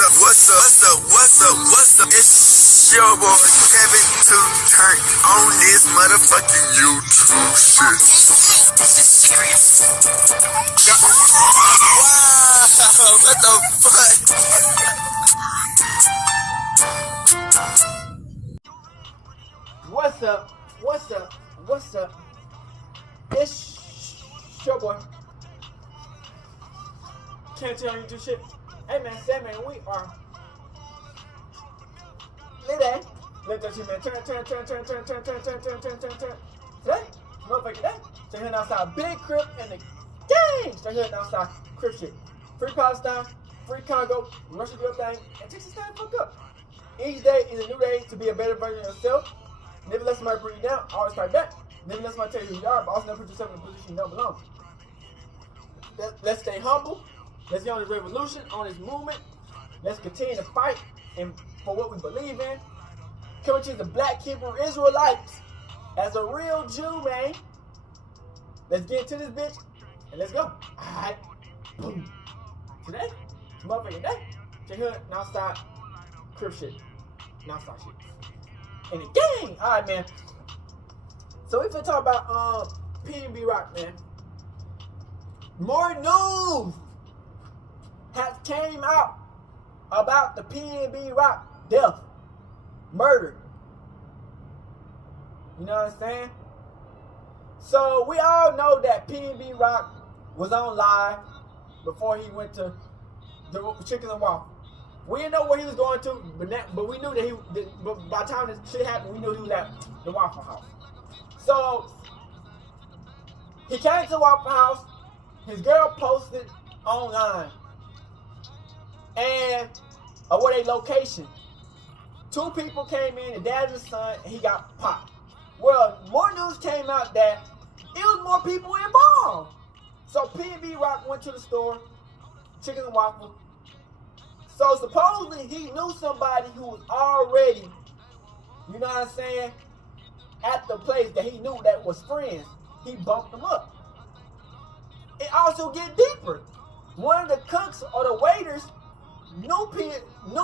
What's up? It's your boy Kevin to turn on this motherfucking YouTube shit. This is serious. Wow, what the fuck? What's up? It's your boy. Can't tell you do shit. Hey man, we are lit. Let that shit, man. Turn. Today, motherfucking day. Start heading outside. Big Crip and the gang. Start heading outside. Crip shit. Free Palestine, free Congo, Russia do your thing, and Texas stand fuck up. Each day is a new day to be a better version of yourself. Never let somebody bring you down. Always fight back. Never let somebody tell you who you are, but also never put yourself in a position you don't belong. Let's stay humble. Let's get on this revolution, on this movement. Let's continue to fight and for what we believe in. Coming to the Black Hebrew Israelites as a real Jew, man. Let's get into this bitch and let's go. Alright. Boom. Today, motherfucking day. Check here, now start Crip shit. Now start shit. And the gang! Alright, man. So we finna talk about P&B Rocc, man. More news has came out about the P&B Rocc death, murder. You know what I'm saying? So we all know that P&B Rocc was on live before he went to the Chicken and Waffle. We didn't know where he was going to, but we knew that but by the time this shit happened, we knew he was at the Waffle House. So he came to the Waffle House. His girl posted online and where they location. 2 people came in, the dad and the son, and he got popped. Well, more news came out that it was more people involved. So P&B Rocc went to the store, Chicken and Waffle. So supposedly he knew somebody who was already, you know what I'm saying, at the place that he knew that was friends. He bumped them up. It also get deeper. One of the cooks or the waiters knew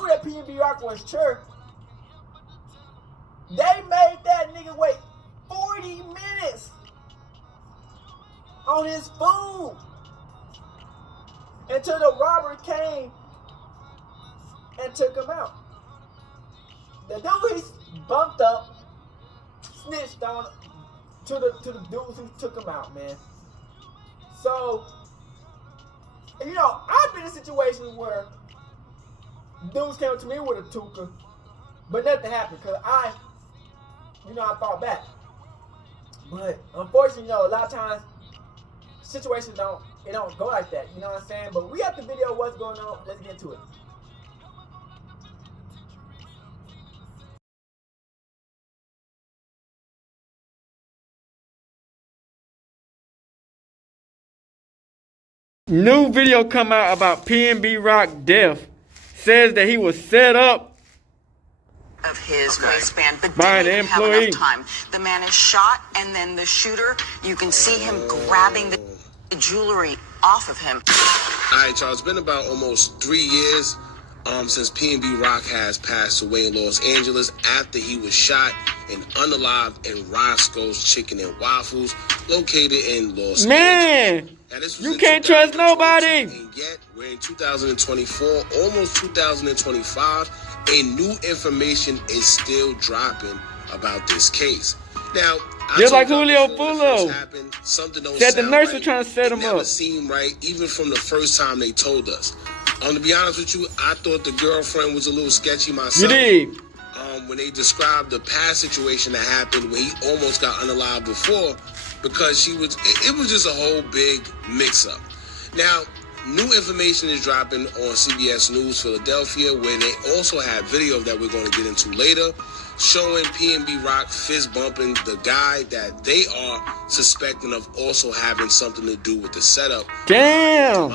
that P&B Rocc was sure. They made that nigga wait 40 minutes on his food until the robber came and took him out. The dude he bumped up, snitched on to the dudes who took him out, man. So, you know, I've been in situations where dudes came to me with a tuka, but nothing happened because I thought back. But unfortunately, you know, a lot of times situations don't go like that. You know what I'm saying? But we have the video of what's going on. Let's get into it. New video come out about P&B Rocc death. Says that he was set up of his waistband, but by an didn't have employee. enough time. The man is shot, and then the shooter, you can see him grabbing the jewelry off of him. All right, y'all. It's been about almost 3 years since P&B Rocc has passed away in Los Angeles after he was shot in Unalivin in Roscoe's Chicken and Waffles, located in Los Angeles. Now, You can't trust nobody. And yet, we're in 2024, almost 2025, and new information is still dropping about this case. Now, just like Julio Fullo said the nurse was trying to set him up. It never up. seemed right, even from the first time they told us. To be honest with you, I thought the girlfriend was a little sketchy myself. You did. When they described the past situation that happened when he almost got unalived before, because it was just a whole big mix-up. Now, new information is dropping on CBS News Philadelphia, where they also have video that we're going to get into later, showing P&B Rocc fist bumping the guy that they are suspecting of also having something to do with the setup. Damn.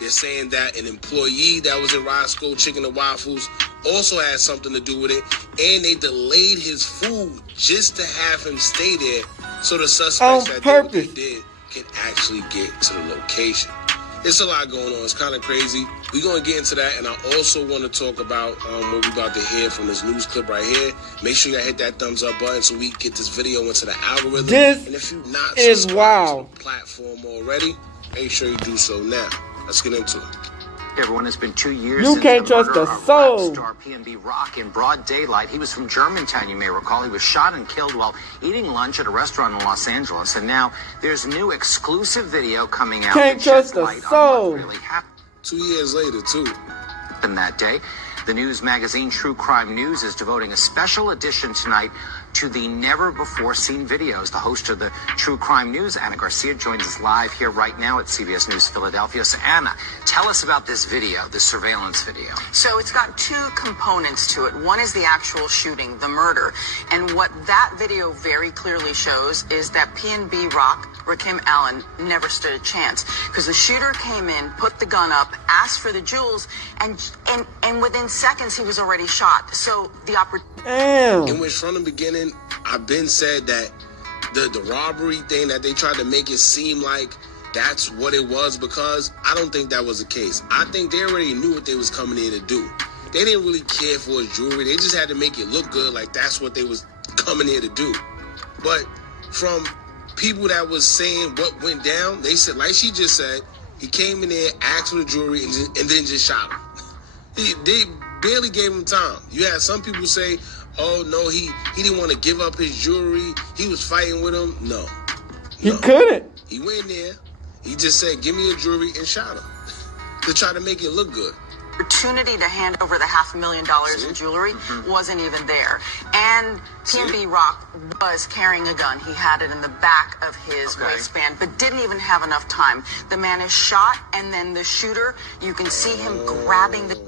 They're saying that an employee that was in Roscoe Chicken and Waffles also had something to do with it, and they delayed his food just to have him stay there so the suspects that did what they did can actually get to the location. It's a lot going on. It's kind of crazy. We're going to get into that, and I also want to talk about what we're about to hear from this news clip right here. Make sure you hit that thumbs up button so we can get this video into the algorithm. This and if you're not is subscribed wow. to the platform already, make sure you do so now. Let's get into it. Everyone, it's been 2 years You since can't the trust murder a of soul. rap star P&B Rocc in broad daylight. He was from Germantown, you may recall. He was shot and killed while eating lunch at a restaurant in Los Angeles. And now there's new exclusive video coming out Can't that sheds trust a light soul. on what really happened 2 years later, too. that day. The news magazine True Crime News is devoting a special edition tonight to the never-before-seen videos. The host of the True Crime News, Anna Garcia, joins us live here right now at CBS News Philadelphia. So, Anna, tell us about this video, this surveillance video. So it's got two components to it. One is the actual shooting, the murder. And what that video very clearly shows is that P&B Rocc, Rakim Allen, never stood a chance. Because the shooter came in, put the gun up, asked for the jewels, and within seconds he was already shot. So the opportunity... Damn. In which from the beginning, I've been said that the robbery thing, that they tried to make it seem like that's what it was, because I don't think that was the case. I think they already knew what they was coming in to do. They didn't really care for his jewelry. They just had to make it look good, like that's what they was coming here to do. But from people that was saying what went down, they said, like she just said, he came in there, asked for the jewelry, and then just shot him. They barely gave him time. You had some people say, oh no, he didn't want to give up his jewelry. He was fighting with him. No. He couldn't. He went in there. He just said, give me your jewelry, and shot him. To try to make it look good. Opportunity to hand over the $500,000 in jewelry wasn't even there. And P&B Rocc was carrying a gun. He had it in the back of his waistband, but didn't even have enough time. The man is shot, and then the shooter, you can see him grabbing the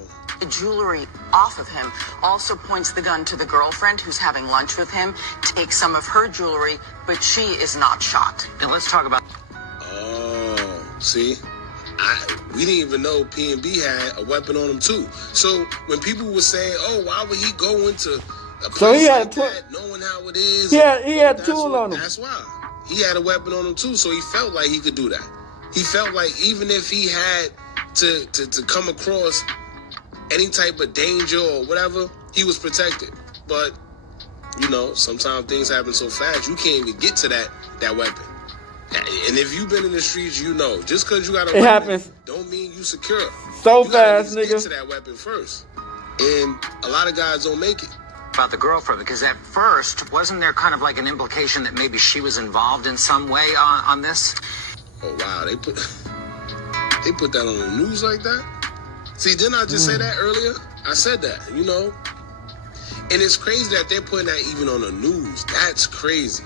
jewelry off of him, also points the gun to the girlfriend who's having lunch with him, takes some of her jewelry, but she is not shot. Now let's talk about... Oh, see? We didn't even know P&B had a weapon on him too. So when people were saying, "Oh, why would he go into a place like that, knowing how it is?" He had tools on him. That's why he had a weapon on him too. So he felt like he could do that. He felt like even if he had to come across any type of danger or whatever, he was protected. But you know, sometimes things happen so fast you can't even get to that weapon. And if you've been in the streets, you know, just because you got a weapon happens don't mean you secure. so you gotta fast, get nigga. to that weapon first. And a lot of guys don't make it. About the girlfriend, because at first, wasn't there kind of like an implication that maybe she was involved in some way on this? Oh wow, they put that on the news like that? See, didn't I just say that earlier? I said that, you know. And it's crazy that they're putting that even on the news. That's crazy.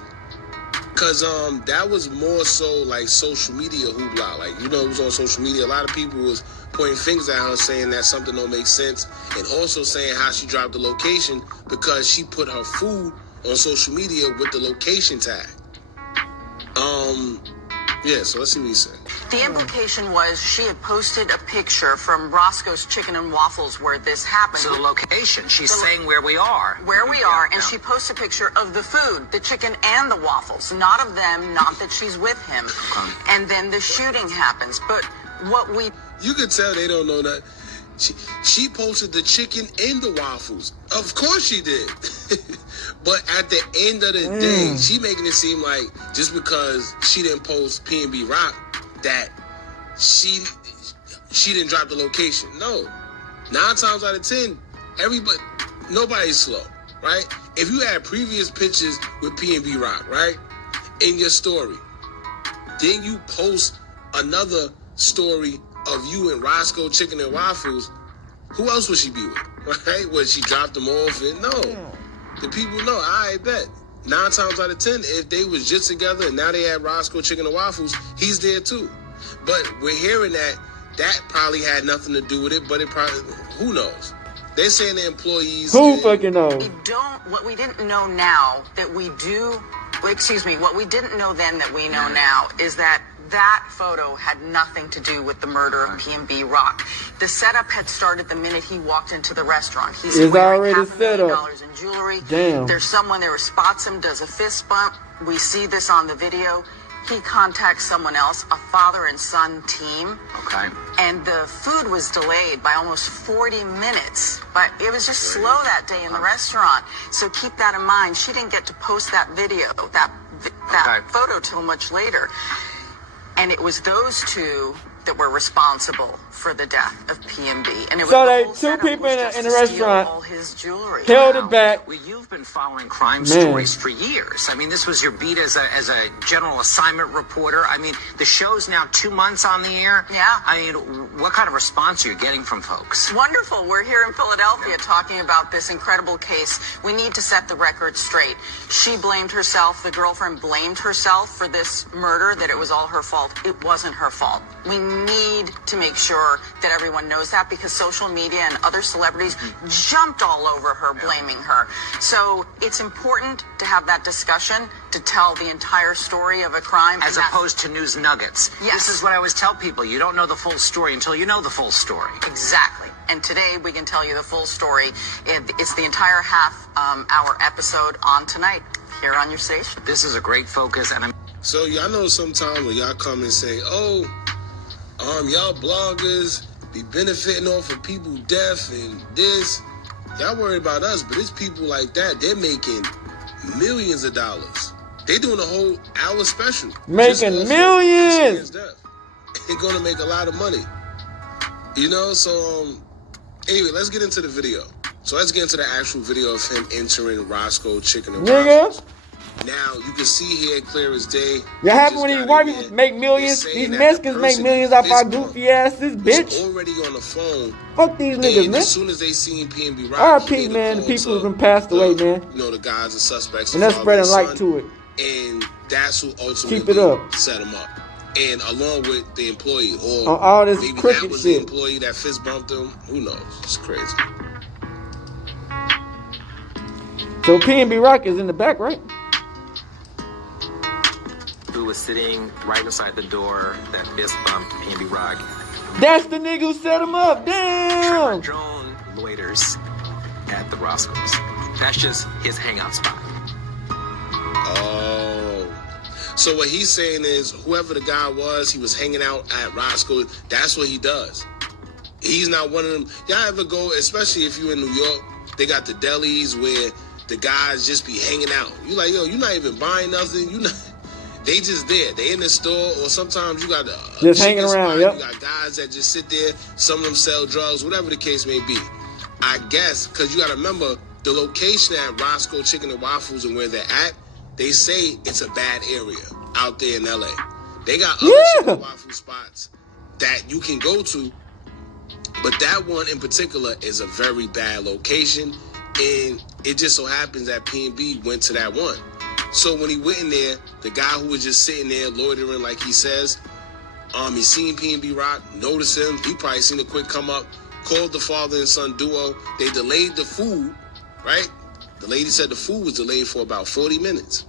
Cause that was more so like social media hoopla. Like, you know, it was on social media. A lot of people was pointing fingers at her, saying that something don't make sense, and also saying how she dropped the location because she put her food on social media with the location tag. Yeah, so let's see what he said. The implication was she had posted a picture from Roscoe's Chicken and Waffles where this happened. So the location, she's saying where we are. Where we are, and she posts a picture of the food, the chicken and the waffles, not of them, not that she's with him. Okay. And then the shooting happens. But what we... You can tell they don't know that. She posted the chicken and the waffles. Of course she did. But at the end of the day, she making it seem like just because she didn't post P&B Rocc that she didn't drop the location. No. 9 times out of 10, nobody's slow, right? If you had previous pictures with P&B Rocc, right, in your story, then you post another story of you and Roscoe Chicken and Waffles, who else would she be with, right? Would she drop them off? And no. The people know, I bet. 9 times out of 10, if they was just together and now they had Roscoe Chicken and Waffles, he's there too. But we're hearing that probably had nothing to do with it, but it probably, who knows? They're saying the employees... Who fucking knows? What we didn't know now that we do... what we didn't know then that we know now is that photo had nothing to do with the murder of P&B Rocc. The setup had started the minute he walked into the restaurant. He's wearing $500,000 in jewelry. Damn. There's someone there who spots him, does a fist bump. We see this on the video. he contacts someone else, a father and son team. Okay. And the food was delayed by almost 40 minutes. But it was just slow that day in the restaurant. So keep that in mind. She didn't get to post that video, that photo till much later. And it was those two that were responsible for the death of P&B. And it was So the they whole two setup people was in just the to steal restaurant all his jewelry. held it back. Well, you've been following crime stories for years. I mean, this was your beat as a general assignment reporter. I mean, the show's now 2 months on the air. Yeah. I mean, what kind of response are you getting from folks? Wonderful. We're here in Philadelphia talking about this incredible case. We need to set the record straight. She blamed herself. The girlfriend blamed herself for this murder, that it was all her fault. It wasn't her fault. We need to make sure that everyone knows that, because social media and other celebrities jumped all over her, blaming her. So it's important to have that discussion, to tell the entire story of a crime. As opposed to news nuggets. Yes. This is what I always tell people. You don't know the full story until you know the full story. Exactly. And today we can tell you the full story. It's the entire half-hour episode on tonight here on your station. This is a great focus, and So y'all know sometimes when y'all come and say, oh, y'all bloggers be benefiting off of people death and this. Y'all worry about us, but it's people like that. They're making millions of dollars. They doing a whole hour special. Making millions. They're gonna make a lot of money. You know, so anyway, let's get into the video. So let's get into the actual video of him entering Roscoe Chicken and Waffles. Now, you can see here clear as day. You happy when these white people make millions? These Mexicans make millions off our goofy asses, bitch. Already on the phone. Fuck these niggas, man. As soon as they seen P&B Rocc, R.I.P. man, the people who've been passed away, man. You know, the guys and suspects. And let's spread a light to it. And that's who ultimately Keep it up. set him up. And along with the employee, or on all this maybe crooked that was shit. the employee that fist bumped him. Who knows? It's crazy. So P&B Rocc is in the back, right? Who was sitting right beside the door that fist bumped P&B Rocc. That's the nigga who set him up. Damn. Drone loiters at the Roscoe's. That's just his hangout spot. Oh. So what he's saying is, whoever the guy was, he was hanging out at Roscoe. That's what he does. He's not one of them. Y'all ever go, especially if you're in New York, they got the delis where the guys just be hanging out. You like, yo, you're not even buying nothing. You not. They just there. They in the store, or sometimes you got just hanging around. Yep. You got guys that just sit there. Some of them sell drugs, whatever the case may be. I guess because you got to remember the location at Roscoe Chicken and Waffles and where they're at. They say it's a bad area out there in LA. They got other chicken and waffle spots that you can go to, but that one in particular is a very bad location, and it just so happens that P&B went to that one. So when he went in there, the guy who was just sitting there loitering, like he says, he seen P&B Rocc, noticed him. He probably seen a quick come up, called the father and son duo. They delayed the food, right? The lady said the food was delayed for about 40 minutes.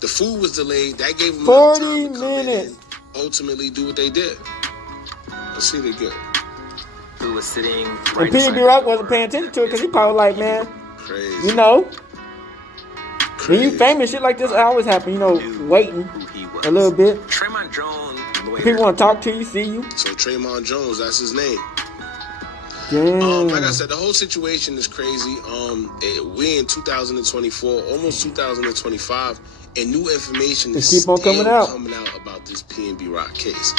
The food was delayed. That gave them 40 enough time to come minutes. in and ultimately do what they did. Let's see if they good. Who was sitting And right P&B beside Rocc the wasn't door paying attention to it because he probably like, man, Crazy. you know, when Crazy. you famous, shit like this always happen, you know, waiting who he was. a little bit. Tremont Drone loiters. People want to talk to you, see you. So Tremont Jones, that's his name. Damn. Like I said, the whole situation is crazy. We're in 2024, almost 2025, and new information is It keep on coming out. about this P&B Rocc case.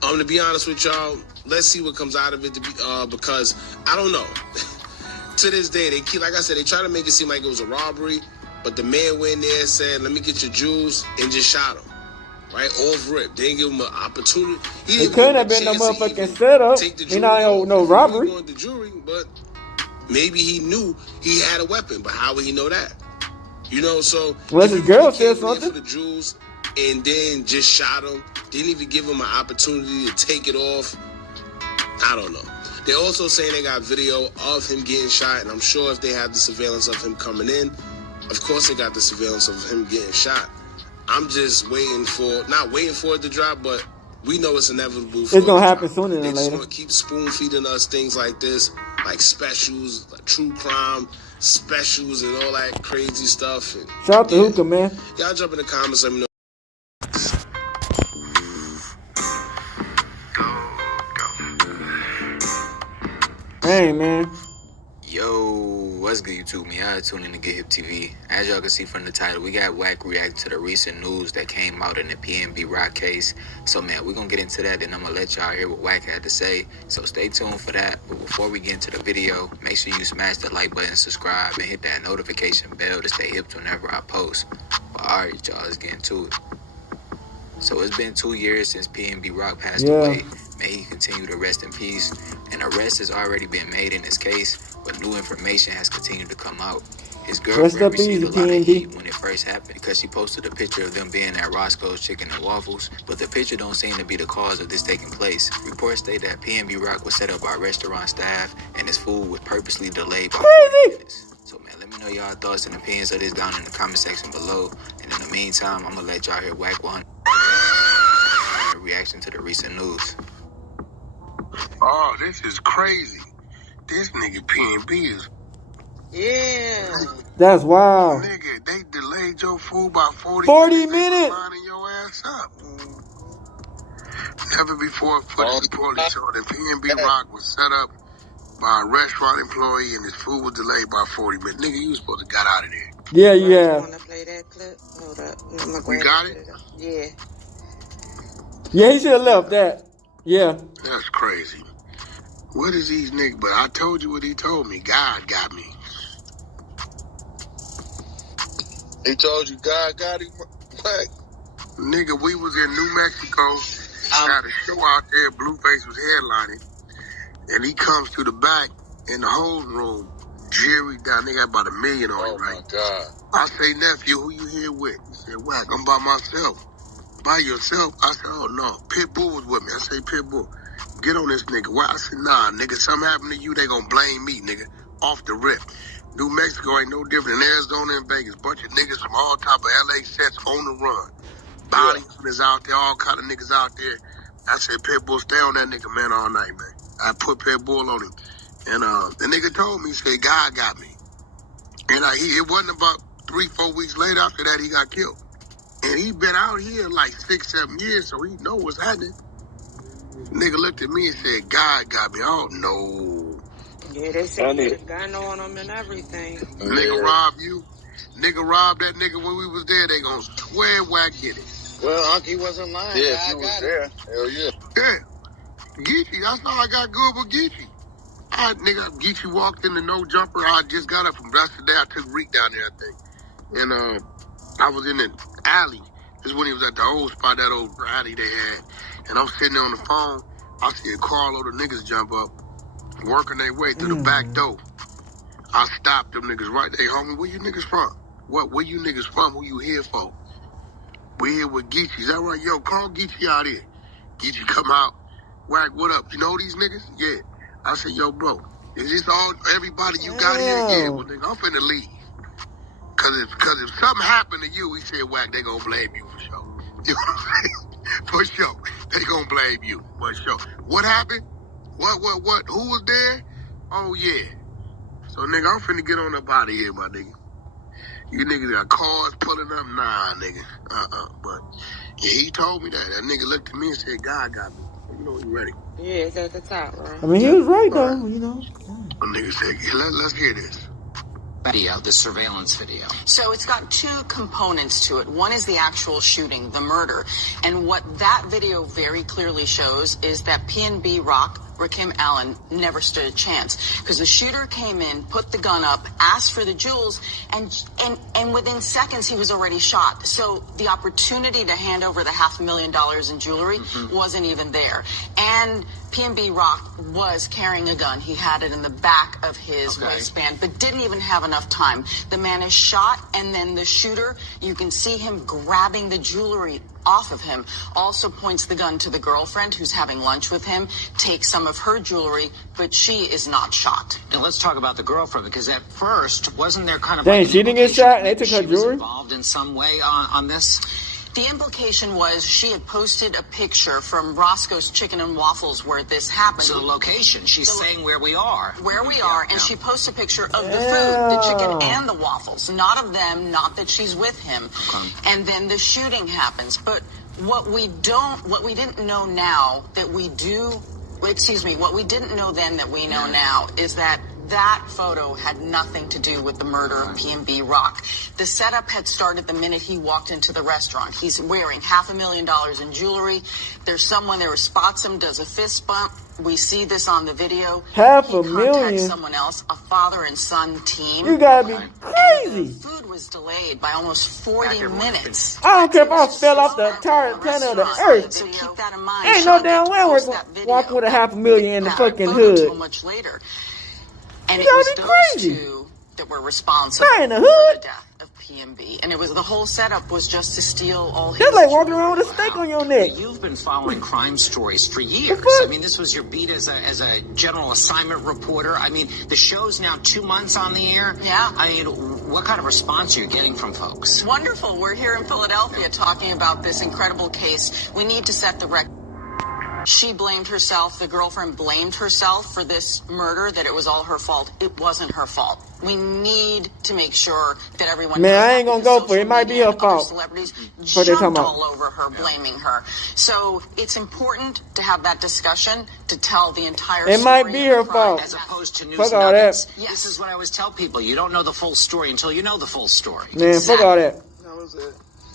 To be honest with y'all, let's see what comes out of it. Because I don't know. To this day, they keep, like I said, they try to make it seem like it was a robbery, but the man went in there and said, "Let me get your jewels," and just shot him. Right, off rip. They didn't give him an opportunity. It couldn't have been no motherfucking setup. You know, no robbery. He wanted the jewelry, but maybe he knew he had a weapon. But how would he know that? You know, so Unless his girl said came in there something. for the jewels and then just shot him. Didn't even give him an opportunity to take it off. I don't know. They're also saying they got video of him getting shot, and I'm sure if they have the surveillance of him coming in, of course they got the surveillance of him getting shot. I'm just not waiting for it to drop, but we know it's inevitable. It's gonna happen sooner than later. They're just later. gonna keep spoon feeding us things like this, like specials, like true crime specials, and all that crazy stuff. And, Shout out to Hookah, man. Y'all jump in the comments, let me know. Dang, man. Yo, what's good, YouTube? Man, y'all tune in to Get Hip TV. As y'all can see from the title, we got Wack react to the recent news that came out in the PNB Rocc case. So, man, we're going to get into that, and I'm going to let y'all hear what Wack had to say. So stay tuned for that. But before we get into the video, make sure you smash the like button, subscribe, and hit that notification bell to stay hip whenever I post. But all right, y'all, let's get into it. So it's been 2 years since PNB Rocc passed away. May he continue to rest in peace. An arrest has already been made in this case, but new information has continued to come out. His girlfriend received a lot of heat when it first happened because she posted a picture of them being at Roscoe's Chicken and Waffles, but the picture don't seem to be the cause of this taking place. Reports state that PNB Rocc was set up by restaurant staff and his food was purposely delayed by 40 minutes. So, man, let me know y'all thoughts and opinions of this down in the comment section below. And in the meantime, I'm going to let y'all hear Wack 100 reaction to the recent news. Oh, this is crazy. This nigga PNB is... Yeah. That's wild. Nigga, they delayed your food by 40 minutes. Lining your ass up. Never before footage reportedly showed that PNB Rocc was set up by a restaurant employee and his food was delayed by 40 minutes. Nigga, you was supposed to got out of there. Yeah, yeah. Want to play that clip? Hold up. We got it? Yeah. Yeah, he should have left that. Yeah. That's crazy. What is these niggas? But I told you what he told me. God got me. He told you God got him? What? Nigga, we was in New Mexico. Had a show out there. Blueface was headlining. And he comes to the back in the holding room. Jerry down. They got about $1 million on it, right? Oh, my God. I say, nephew, who you here with? He said, Wack, I'm by myself. By yourself? I said, oh, no. Pitbull was with me. I say, Pitbull, get on this nigga. Why? I said, nah, nigga, something happened to you, they gonna blame me, nigga. Off the rip. New Mexico ain't no different than Arizona and Vegas. Bunch of niggas from all type of LA sets on the run. Bounty is out there, all kind of niggas out there. I said, Pitbull, stay on that nigga, man, all night, man. I put Pitbull on him. And the nigga told me, he said, God got me. And it wasn't about 3-4 weeks later after that, he got killed. And he been out here like 6-7 years, so he know what's happening. Nigga looked at me and said, God got me. Oh, no. Yeah, they said he had a gun on him and everything. Nigga rob you. Nigga robbed that nigga when we was there. They gonna swear Wack did it. Well, Uncle wasn't lying. Yeah, if you was there. Hell yeah. Yeah. Geechee, that's how I got good with Geechee. Geechee walked in the no jumper. I just got up from that's the day I took Reek down there, I think. And I was in the alley. This is when he was at the old spot, that old alley they had. And I'm sitting there on the phone. I see a carload of niggas jump up, working their way through the back door. I stopped them niggas right there. Homie, where you niggas from? Where you niggas from? Who you here for? We here with Geechee. Is that right? Yo, call Geechee out here. Geechee come out. Wack, what up? You know these niggas? Yeah. I said, yo, bro, is this all everybody you got here? Yeah, well, nigga, I'm finna leave. Cause if something happened to you, he said, Wack, they gonna blame you for sure. You know what I'm saying? For sure. They gonna blame you. For sure. What happened? What? Who was there? Oh, yeah. So, nigga, I'm finna get on up out of here, my nigga. You niggas got cars pulling up? Nah, nigga. But yeah, he told me that. That nigga looked at me and said, God got me. You know he ready. Yeah, it's at the top, right? I mean, he was right, though, you know. The nigga said, let's hear this. Video, the surveillance video. So it's got two components to it. One is the actual shooting, the murder. And what that video very clearly shows is that PNB Rocc, Rakim Allen, never stood a chance. Because the shooter came in, put the gun up, asked for the jewels, and within seconds he was already shot. So the opportunity to hand over the $500,000 in jewelry wasn't even there. And PNB Rocc was carrying a gun. He had it in the back of his waistband, but didn't even have enough time. The man is shot, and then the shooter, you can see him grabbing the jewelry off of him, also points the gun to the girlfriend who's having lunch with him, takes some of her jewelry, but she is not shot. Now let's talk about the girlfriend, because at first, wasn't there kind of Dang, like she didn't get shot and they took her she was jewelry? involved in some way on this? The implication was she had posted a picture from Roscoe's Chicken and Waffles where this happened. So the location, she's saying where we are. Where we are, and she posts a picture of the food, the chicken and the waffles. Not of them, not that she's with him. And then the shooting happens. But what we didn't know now that we do excuse me, what we didn't know then that we know now is that that photo had nothing to do with the murder of P&B Rocc. The setup had started the minute he walked into the restaurant. He's wearing $500,000 in jewelry. There's someone there who spots him, does a fist bump. We see this on the video. $500,000. He contacts someone else, a father and son team. You gotta be crazy. The food was delayed by almost 40 minutes. I don't care if I fell off the entire planet of the earth. So keep that in mind. Ain't no damn way we're walking with $500,000 in the fucking hood. Much later. And You it was gotta be those crazy. two that were responsible Not in the for hood. the death of P&B. And it was the whole setup was just to steal all his That's like walking around with a steak on your neck. You've been following crime stories for years. I mean, this was your beat as a general assignment reporter. I mean, the show's now 2 months on the air. Yeah. I mean, what kind of response are you getting from folks? Wonderful. We're here in Philadelphia talking about this incredible case. We need to set the record. She blamed herself. The girlfriend blamed herself for this murder, that it was all her fault. It wasn't her fault. We need to make sure that everyone Man, knows I that, ain't gonna because go for it. It social might be media her and other fault. Celebrities What they talking jumped about. all over her, blaming her. So it's important to have that discussion, to tell the entire story. It might be of her the crime. fault. As opposed to news Fuck all nuggets. that. Yes. This is what I always tell people. You don't know the full story until you know the full story. Man, fuck all that.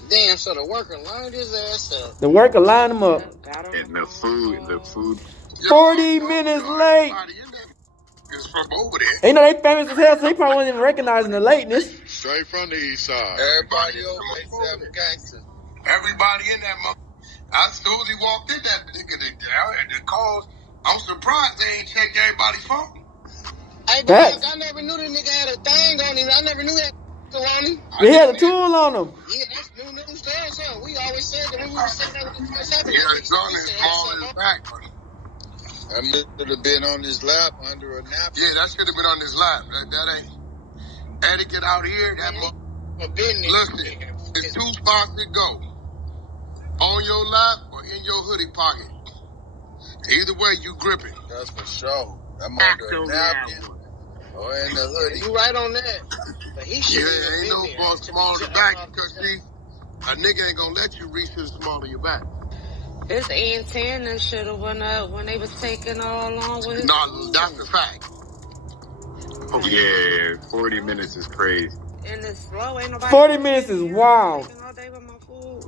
Damn, so the worker lined his ass up. The worker lined them up. And the food. 40 minutes late. It's from over there. They know they famous as hell, so they probably wasn't even recognizing the lateness. Straight from the east side. Everybody over there. Gangster. Everybody in that mother. As soon as he walked in that nigga, the calls, I'm surprised they ain't checked everybody's phone. Hey, Facts. I never knew the nigga had a thing on him. I never knew that on him. They had a tool on them. Yeah, that's new news to us, huh? We always said that when we were sitting there with the first happened. Yeah, it's on his ball in his back. I should have been on his lap under a napkin. Yeah, that should have been on his lap. That ain't. Etiquette out here, that listen, it's two spots to go. On your lap or in your hoodie pocket. Either way, you gripping. That's for sure. I'm under a napkin or in the hoodie. You right on that. But he should Yeah, ain't no ball small in the back because see, a nigga ain't gonna let you reach to the small of your back. This antenna should have went up when they was taking all along with his No, that's the fact. Oh, yeah, 40 minutes is crazy. And it's slow. Ain't nobody 40 minutes is wild. all day with my food.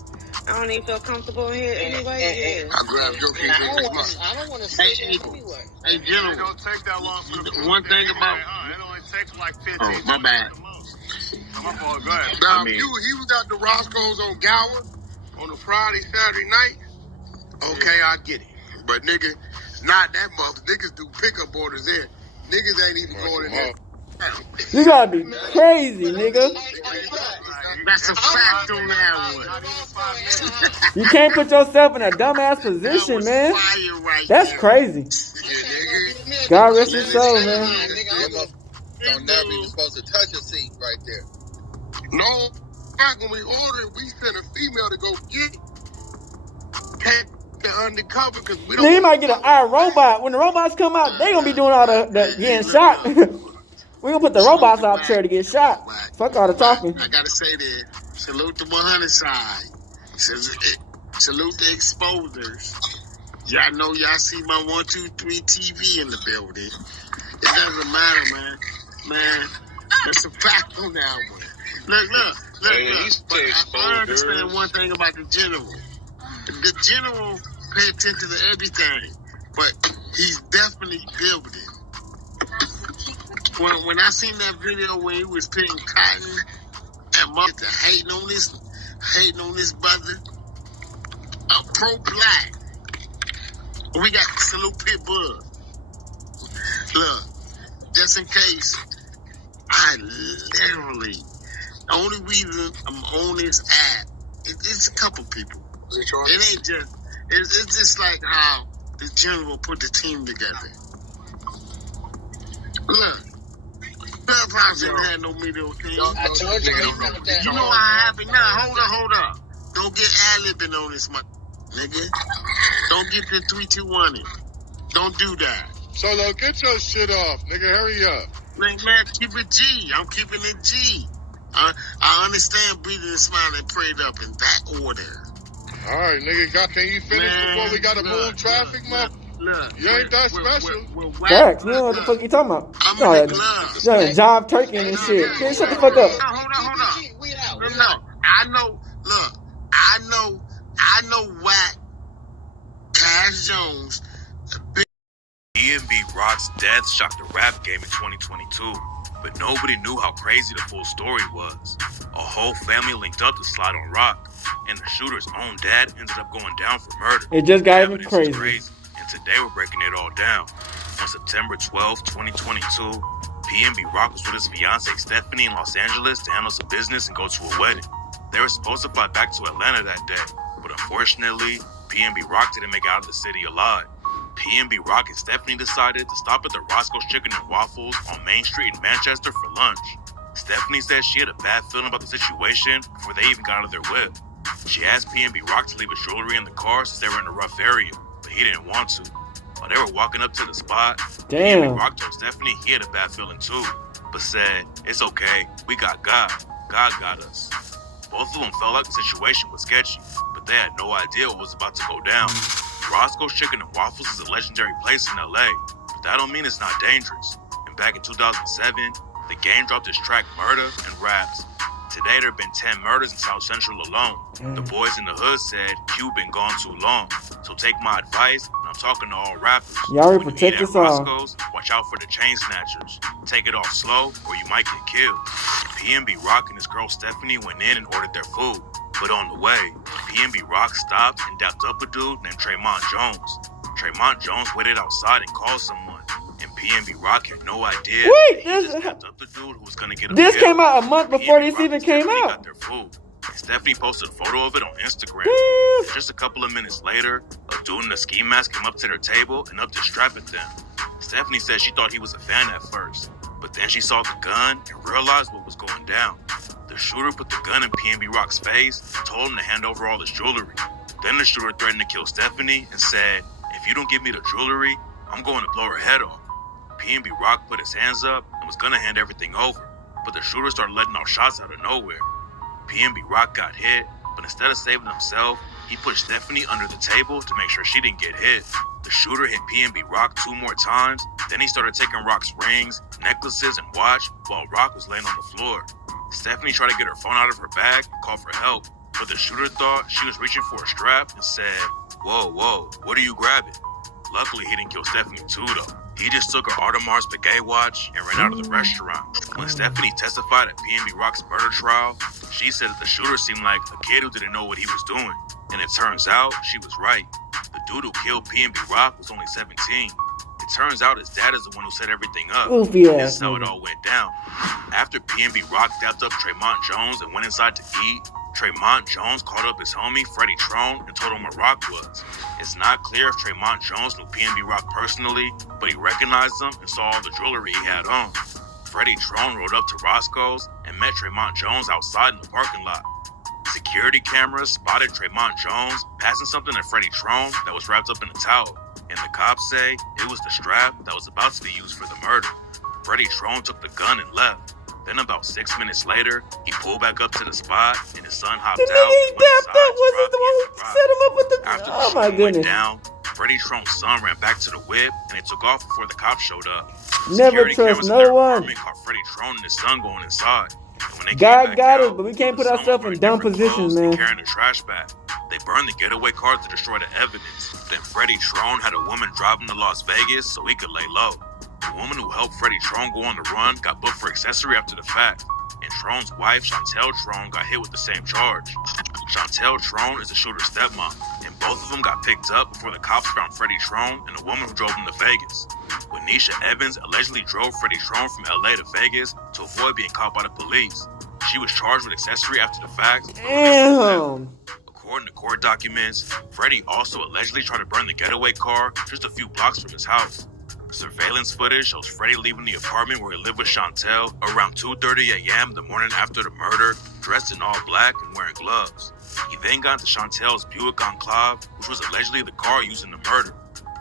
I don't even feel comfortable in here anyway. I grabbed your case. I don't want to say that anyway. Hey, Jimmy. It don't take that long for the food. One thing about... It only takes like 15 Oh, my bad. My fault, go ahead. Now, he was at the Roscoe's on Gower on a Friday, Saturday night. Okay, I get it. But nigga, not that mother. Niggas do pickup orders there. Niggas ain't even going in there. You gotta be crazy, nigga. That's a fact on that one. You can't put yourself in a dumbass position, man. That's crazy. God rest his soul, man. Don't never even supposed to touch a seat right there. No, when we ordered, we sent a female to go get it. Can't get undercover because we don't. Then he might get an iRobot. When the robots come out, they gonna be doing all the getting shot. We gonna put the robots out there to get shot. Fuck all the talking. I gotta say that. Salute the 100 side. Salute the exposers. Y'all know y'all see my 123 TV in the building. It doesn't matter, man. Man, that's a fact on that one. Look. But I understand one thing about the general. The general pay attention to everything, but he's definitely building. When I seen that video where he was picking cotton and mother hating on this brother, pro-black. We got salute pit bull. Look, just in case, I literally, the only reason I'm on this app, it's a couple people. It ain't just, it's just like how the general put the team together. Look, Clubhouse ain't had no middle team. I told you he's not that. You know how happy now. Hold up. Don't get ad-libbing on this, nigga. Don't get the 3-2-1 in. Don't do that. Solo, get your shit off, nigga. Hurry up. Man, keep it G. I'm keeping it G. I understand breathing and smiling and prayed up in that order. All right, nigga. Can you finish before we got to move traffic, man? Look, You ain't that special. Facts. You know what the fuck you talking about? I'm No, in the club. job turkey and shit. Man, shut the fuck up. Hold on. No, I know. Look, I know. Whack Cash Jones. B&B Rocc's death shocked the rap game in 2022, but nobody knew how crazy the full story was. A whole family linked up to slide on Rocc, and the shooter's own dad ended up going down for murder. It just got even crazy. And today we're breaking it all down. On September 12, 2022, B&B Rocc was with his fiancée Stephanie in Los Angeles to handle some business and go to a wedding. They were supposed to fly back to Atlanta that day, but unfortunately, B&B Rocc didn't make it out of the city alive. B&B Rocc and Stephanie decided to stop at the Roscoe's Chicken and Waffles on Main Street in Manchester for lunch. Stephanie said she had a bad feeling about the situation before they even got out of their whip. She asked B&B Rocc to leave his jewelry in the car since they were in a rough area, but he didn't want to. While they were walking up to the spot, B&B Rocc told Stephanie he had a bad feeling too, but said, "It's okay, we got God. God got us." Both of them felt like the situation was sketchy, but they had no idea what was about to go down. Roscoe's Chicken and Waffles is a legendary place in LA, but that don't mean it's not dangerous. And back in 2007, the game dropped its track Murder and Raps. Today there have been 10 murders in South Central alone. The boys in the hood said Q been gone too long. So take my advice, and I'm talking to all rappers. Y'all protect us all. Watch out for the chain snatchers. Take it off slow or you might get killed. B&B Rocc and his girl Stephanie went in and ordered their food. But on the way, B&B Rocc stopped and dapped up a dude named Tremont Jones. Tremont Jones waited outside and called someone. And B&B Rocc had no idea this came out a month before this even came out. Got their food. And Stephanie posted a photo of it on Instagram. And just a couple of minutes later, a dude in a ski mask came up to their table and upped his strap at them. Stephanie said she thought he was a fan at first, but then she saw the gun and realized what was going down. The shooter put the gun in B&B Rocc's face and told him to hand over all his jewelry. Then the shooter threatened to kill Stephanie and said, "If you don't give me the jewelry, I'm going to blow her head off." B&B Rocc put his hands up and was going to hand everything over, but the shooter started letting off shots out of nowhere. B&B Rocc got hit, but instead of saving himself, he pushed Stephanie under the table to make sure she didn't get hit. The shooter hit B&B Rocc 2 more times, then he started taking Rocc's rings, necklaces, and watch while Rocc was laying on the floor. Stephanie tried to get her phone out of her bag and call for help, but the shooter thought she was reaching for a strap and said, whoa, what are you grabbing?" Luckily, he didn't kill Stephanie too, though. He just took her Audemars Piguet watch and ran out of the restaurant. When Stephanie testified at B&B Rocc's murder trial, she said that the shooter seemed like a kid who didn't know what he was doing. And it turns out she was right. The dude who killed B&B Rocc was only 17. It turns out his dad is the one who set everything up. This is how it all went down. After B&B Rocc dapped up Tremont Jones and went inside to eat, Tremont Jones called up his homie Freddie Trone and told him where Rocc was. It's not clear if Tremont Jones knew B&B Rocc personally, but he recognized him and saw all the jewelry he had on. Freddie Trone rode up to Roscoe's and met Tremont Jones outside in the parking lot. Security cameras spotted Tremont Jones passing something to Freddie Trone that was wrapped up in a towel, and the cops say it was the strap that was about to be used for the murder. Freddie Trone took the gun and left. Then about 6 minutes later, he pulled back up to the spot and his son hopped out. After the shooting went down, Freddie Trone's son ran back to the whip and they took off before the cops showed up. Never trust no one. Caught Freddie Trone and his son going inside. God got us, but we can't put ourselves in dumb positions, man. Carrying a trash bag. They burned the getaway car to destroy the evidence. Then Freddie Trone had a woman driving to Las Vegas so he could lay low. The woman who helped Freddie Trone go on the run got booked for accessory after the fact, and Trone's wife, Chantel Trone, got hit with the same charge. Chantel Trone is the shooter's stepmom, and both of them got picked up before the cops found Freddie Trone and the woman who drove him to Vegas. Quenisha Evans allegedly drove Freddie Trone from LA to Vegas to avoid being caught by the police. She was charged with accessory after the fact. Damn. According to court documents, Freddie also allegedly tried to burn the getaway car just a few blocks from his house. Surveillance footage shows Freddie leaving the apartment where he lived with Chantel around 2:30 a.m. the morning after the murder, dressed in all black and wearing gloves. He then got into Chantel's Buick Enclave, which was allegedly the car used in the murder.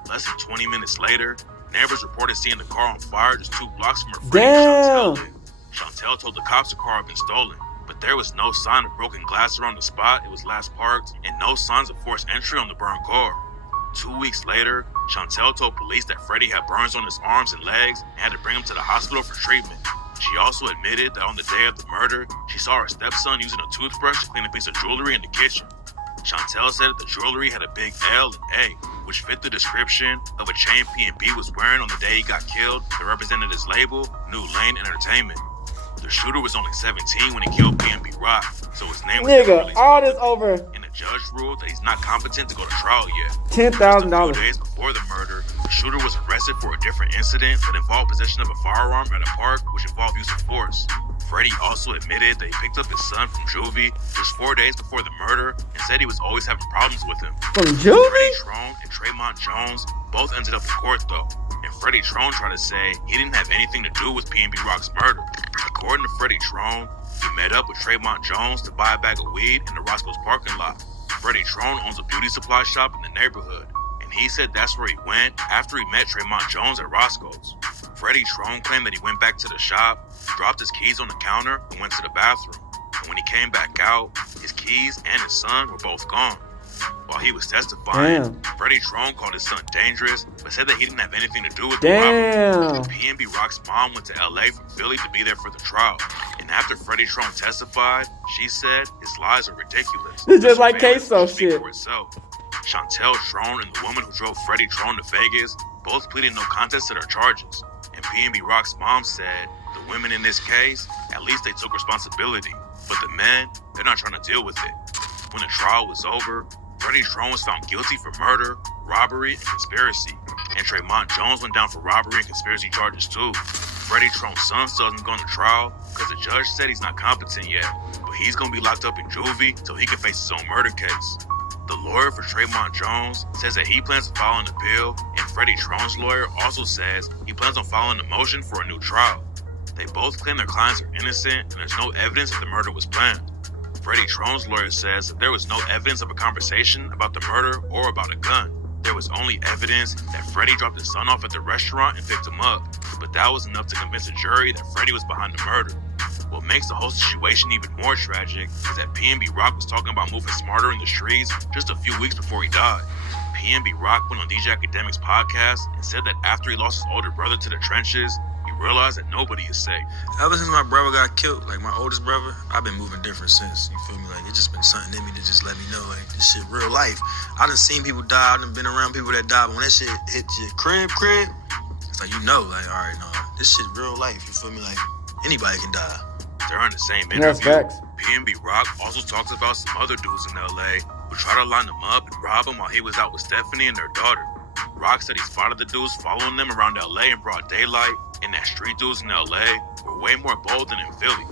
Less than 20 minutes later, neighbors reported seeing the car on fire just 2 blocks from where Freddie and Chantel lived. Chantel told the cops the car had been stolen, but there was no sign of broken glass around the spot it was last parked and no signs of forced entry on the burned car. 2 weeks later, Chantel told police that Freddie had burns on his arms and legs and had to bring him to the hospital for treatment. She also admitted that on the day of the murder, she saw her stepson using a toothbrush to clean a piece of jewelry in the kitchen. Chantel said that the jewelry had a big L and A, which fit the description of a chain P&B was wearing on the day he got killed that represented his label, New Lane Entertainment. The shooter was only 17 when he killed P&B Rocc, so his name was nigga, all this over. And the judge ruled that he's not competent to go to trial yet. $10,000. A few days before the murder, the shooter was arrested for a different incident that involved possession of a firearm at a park, which involved use of force. Freddie also admitted that he picked up his son from juvie just 4 days before the murder and said he was always having problems with him. From juvie? Freddie Trone and Tremont Jones both ended up in court though, and Freddie Trone tried to say he didn't have anything to do with P&B Rocc's murder. According to Freddie Trone, he met up with Tremont Jones to buy a bag of weed in the Roscoe's parking lot. Freddie Trone owns a beauty supply shop in the neighborhood, and he said that's where he went after he met Tremont Jones at Roscoe's. Freddie Trone claimed that he went back to the shop, dropped his keys on the counter, and went to the bathroom. And when he came back out, his keys and his son were both gone. While he was testifying, Freddie Trone called his son dangerous, but said that he didn't have anything to do with the robbery. P&B Rocc's mom went to LA from Philly to be there for the trial. And after Freddie Trone testified, she said his lies are ridiculous. It's just like queso shit. Chantel Trone and the woman who drove Freddie Trone to Vegas both pleaded no contest to their charges. And P&B Rocc's mom said the women in this case, at least they took responsibility. But the men, they're not trying to deal with it. When the trial was over, Freddie Trone was found guilty for murder, robbery, and conspiracy. And Tremont Jones went down for robbery and conspiracy charges too. Freddie Trone's son still hasn't gone to trial because the judge said he's not competent yet. But he's going to be locked up in juvie till he can face his own murder case. The lawyer for Tremont Jones says that he plans on filing an appeal, and Freddie Trone's lawyer also says he plans on filing a motion for a new trial. They both claim their clients are innocent, and there's no evidence that the murder was planned. Freddie Trone's lawyer says that there was no evidence of a conversation about the murder or about a gun. There was only evidence that Freddie dropped his son off at the restaurant and picked him up, but that was enough to convince the jury that Freddie was behind the murder. What makes the whole situation even more tragic is that P&B Rocc was talking about moving smarter in the streets just a few weeks before he died. P&B Rocc went on DJ Academic's podcast and said that after he lost his older brother to the trenches, he realized that nobody is safe. Ever since my brother got killed, like my oldest brother, I've been moving different since. You feel me? Like, it's just been something in me to just let me know, like, this shit real life. I done seen people die, I done been around people that died, but when that shit hit your crib, it's like, you know, like, all right, no, this shit real life. You feel me? Like, anybody can die. During the same interview, P&B Rocc also talks about some other dudes in LA who tried to line him up and rob him while he was out with Stephanie and their daughter. Rocc said he spotted the dudes following them around LA in broad daylight, and that street dudes in LA were way more bold than in Philly.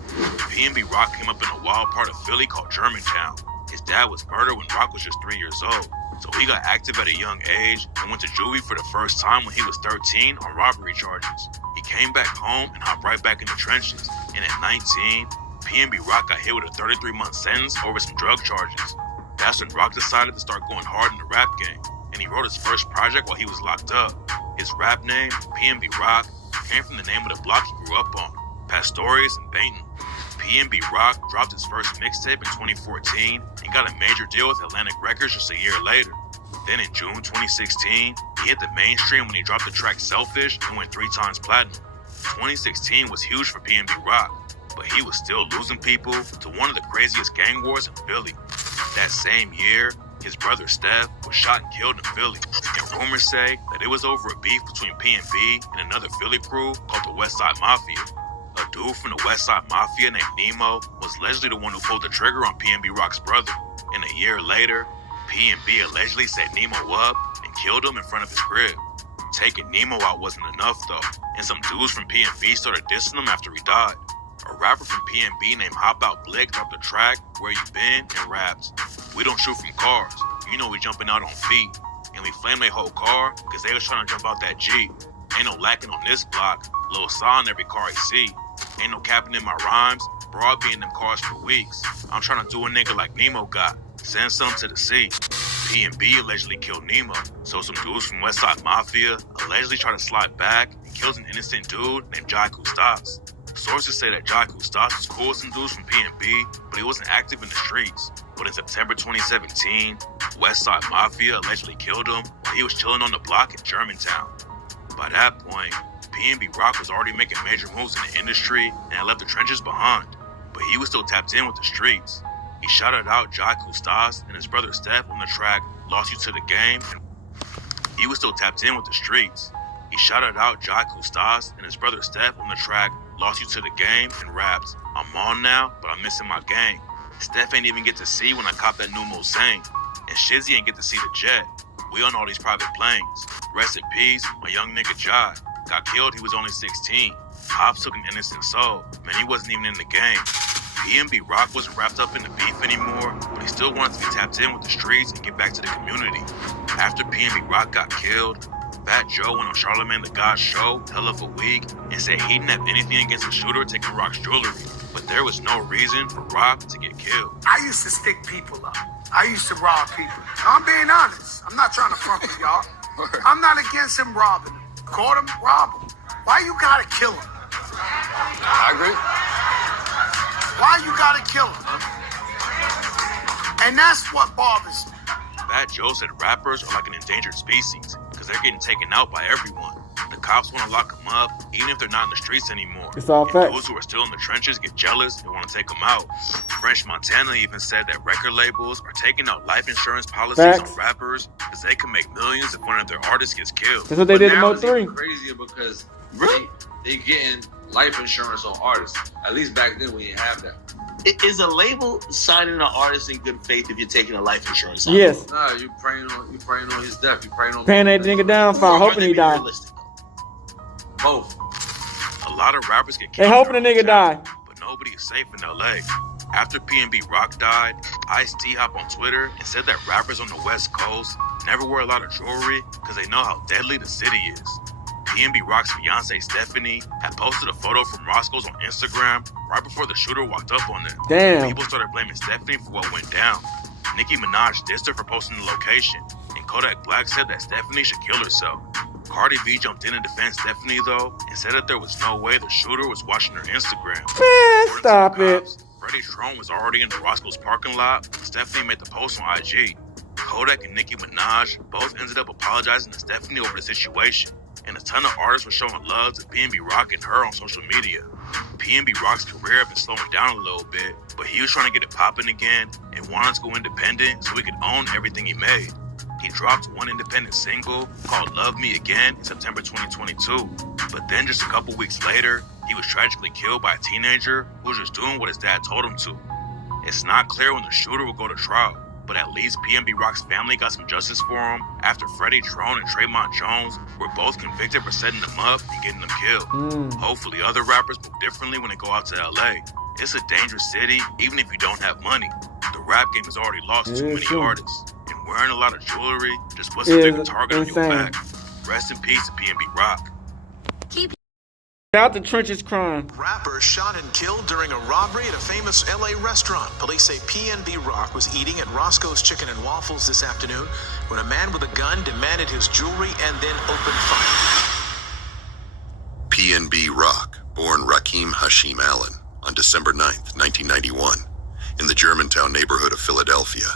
P&B Rocc came up in a wild part of Philly called Germantown. His dad was murdered when Rocc was just 3 years old, so he got active at a young age and went to juvie for the first time when he was 13 on robbery charges. He came back home and hopped right back in the trenches, and at 19, P&B Rocc got hit with a 33-month sentence over some drug charges. That's when Rocc decided to start going hard in the rap game, and he wrote his first project while he was locked up. His rap name, P&B Rocc, came from the name of the block he grew up on, Pastorius and Dayton. P&B Rocc dropped his first mixtape in 2014 and got a major deal with Atlantic Records just a year later. Then in June 2016, he hit the mainstream when he dropped the track Selfish and went 3 times platinum. 2016 was huge for P&B Rocc, but he was still losing people to one of the craziest gang wars in Philly. That same year, his brother Steph was shot and killed in Philly, and rumors say that it was over a beef between P&B and another Philly crew called the West Side Mafia. A dude from the West Side Mafia named Nemo was allegedly the one who pulled the trigger on P&B Rocc's brother, and a year later, P&B allegedly set Nemo up and killed him in front of his crib. Taking Nemo out wasn't enough though, and some dudes from P&B started dissing him after he died. A rapper from P&B named Hop Out Blick dropped a track, Where You Been, and rapped, "We don't shoot from cars, you know we jumping out on feet, and we flame their whole car cause they was trying to jump out that Jeep. Ain't no lacking on this block, Lil Saw in every car he see. Ain't no capping in my rhymes, bro, I be in them cars for weeks. I'm trying to do a nigga like Nemo got, send some to the sea." P&B allegedly killed Nemo, so some dudes from West Side Mafia allegedly tried to slide back and killed an innocent dude named Jai Kustas. Sources say that Jai Kustas was cool with some dudes from P&B, but he wasn't active in the streets. But in September 2017, West Side Mafia allegedly killed him while he was chilling on the block in Germantown. By that point, P&B Rocc was already making major moves in the industry and had left the trenches behind, but he was still tapped in with the streets. He shouted out Jai Kustas and his brother Steph on the track Lost You to the Game. He was still tapped in with the streets. He shouted out Jai Kustas and his brother Steph on the track Lost You to the Game and raps, I'm on now, but I'm missing my gang. Steph ain't even get to see when I cop that new Mosaic. And Shizzy ain't get to see the jet. We on all these private planes. Rest in peace, my young nigga Jai. Got killed, he was only 16. Hobbs took an innocent soul. Man, he wasn't even in the game. P&B Rocc wasn't wrapped up in the beef anymore, but he still wanted to be tapped in with the streets and get back to the community. After P&B Rocc got killed, Fat Joe went on Charlamagne the God's show, Hell of a Week, and said he didn't have anything against the shooter taking Rocc's jewelry, but there was no reason for Rocc to get killed. I used to stick people up. I used to rob people. I'm being honest. I'm not trying to fuck with y'all. I'm not against him robbing them. Caught him, rob him. Why you gotta kill him? I agree. Why you gotta kill him? And that's what bothers me. Fat Joe said rappers are like an endangered species because they're getting taken out by everyone. The cops want to lock them up, even if they're not in the streets anymore. It's all facts. Those who are still in the trenches get jealous and want to take them out. French Montana even said that record labels are taking out life insurance policies on rappers because they can make millions if one of their artists gets killed. That's what they did in Mo 3. It's even crazier because they getting life insurance on artists. At least back then we didn't have that. Is a label signing an artist in good faith if you're taking a life insurance? Yes. Nah, you praying on his death. You praying on Paying that nigga down for hoping he die. Both. A lot of rappers get They killed, hoping the nigga die. but nobody is safe in LA. After P&B Rocc died, Ice-T hopped on Twitter and said that rappers on the West Coast never wear a lot of jewelry because they know how deadly the city is. P&B Rocc's fiance Stephanie had posted a photo from Roscoe's on Instagram right before the shooter walked up on them. Damn. People started blaming Stephanie for what went down. Nicki Minaj dissed her for posting the location, and Kodak Black said that Stephanie should kill herself. Cardi B jumped in to defend Stephanie though and said that there was no way the shooter was watching her Instagram. Man, stop it. Freddie Trone was already in the Roscoe's parking lot when Stephanie made the post on IG. Kodak and Nicki Minaj both ended up apologizing to Stephanie over the situation, and a ton of artists were showing love to P&B Rocc and her on social media. P&B Rocc's career had been slowing down a little bit, but he was trying to get it popping again and wanted to go independent so he could own everything he made. He dropped one independent single called Love Me Again in September 2022, but then just a couple weeks later, he was tragically killed by a teenager who was just doing what his dad told him to. It's not clear when the shooter will go to trial, but at least P&B Rocc's family got some justice for him after Freddie Trone and Trayvon Jones were both convicted for setting them up and getting them killed. Hopefully other rappers move differently when they go out to LA. It's a dangerous city, even if you don't have money. The rap game has already lost too many artists, and wearing a lot of jewelry just puts a bigger target on your back. Rest in peace to P&B Rocc. Out the trenches crime. Rapper shot and killed during a robbery at a famous LA restaurant. Police say P&B Rocc was eating at Roscoe's Chicken and Waffles this afternoon when a man with a gun demanded his jewelry and then opened fire. P&B Rocc, born Rakim Hashim Allen on December 9th, 1991, in the Germantown neighborhood of Philadelphia,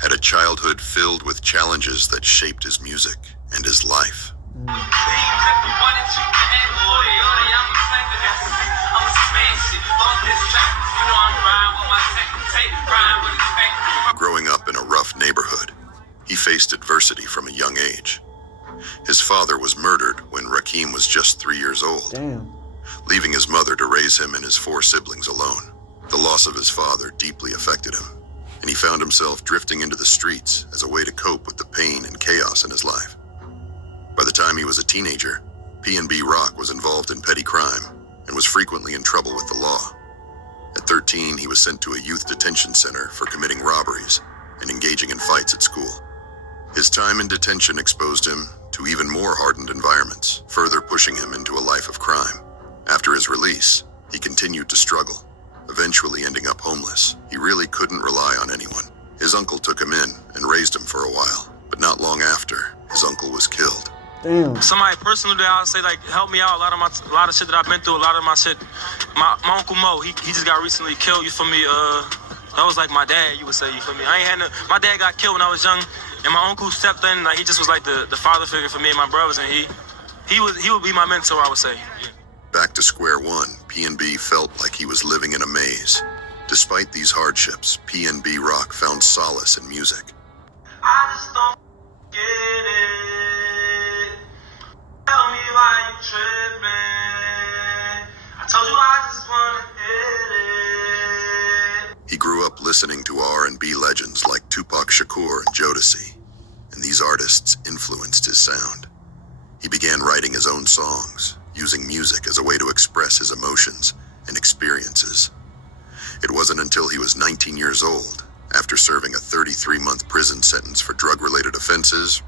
had a childhood filled with challenges that shaped his music and his life. Growing up in a rough neighborhood, he faced adversity from a young age. His father was murdered when Rakim was just 3 years old, leaving his mother to raise him and his 4 siblings alone. The loss of his father deeply affected him, and he found himself drifting into the streets as a way to cope with the pain and chaos in his life. By the time he was a teenager, P&B Rocc was involved in petty crime and was frequently in trouble with the law. At 13, he was sent to a youth detention center for committing robberies and engaging in fights at school. His time in detention exposed him to even more hardened environments, further pushing him into a life of crime. After his release, he continued to struggle, eventually ending up homeless. He really couldn't rely on anyone. His uncle took him in and raised him for a while, but not long after, his uncle was killed. Damn. Somebody personally that I would say like help me out. A lot of shit that I've been through. A lot of my shit. My uncle Mo, he just got recently killed. You feel me? That was like my dad, you would say, you feel me? I ain't had no, my dad got killed when I was young, and my uncle stepped in, like he just was like the father figure for me and my brothers, and he would be my mentor, I would say. Yeah. Back to square one, PNB felt like he was living in a maze. Despite these hardships, PNB Rocc found solace in music. I just don't get it. Tell me why you tripping. I told you I just wanna hit it. He grew up listening to R&B legends like Tupac Shakur and Jodeci, and these artists influenced his sound. He began writing his own songs, using music as a way to express his emotions and experiences. It wasn't until he was 19 years old, after serving a 33-month prison sentence for drug-related offenses,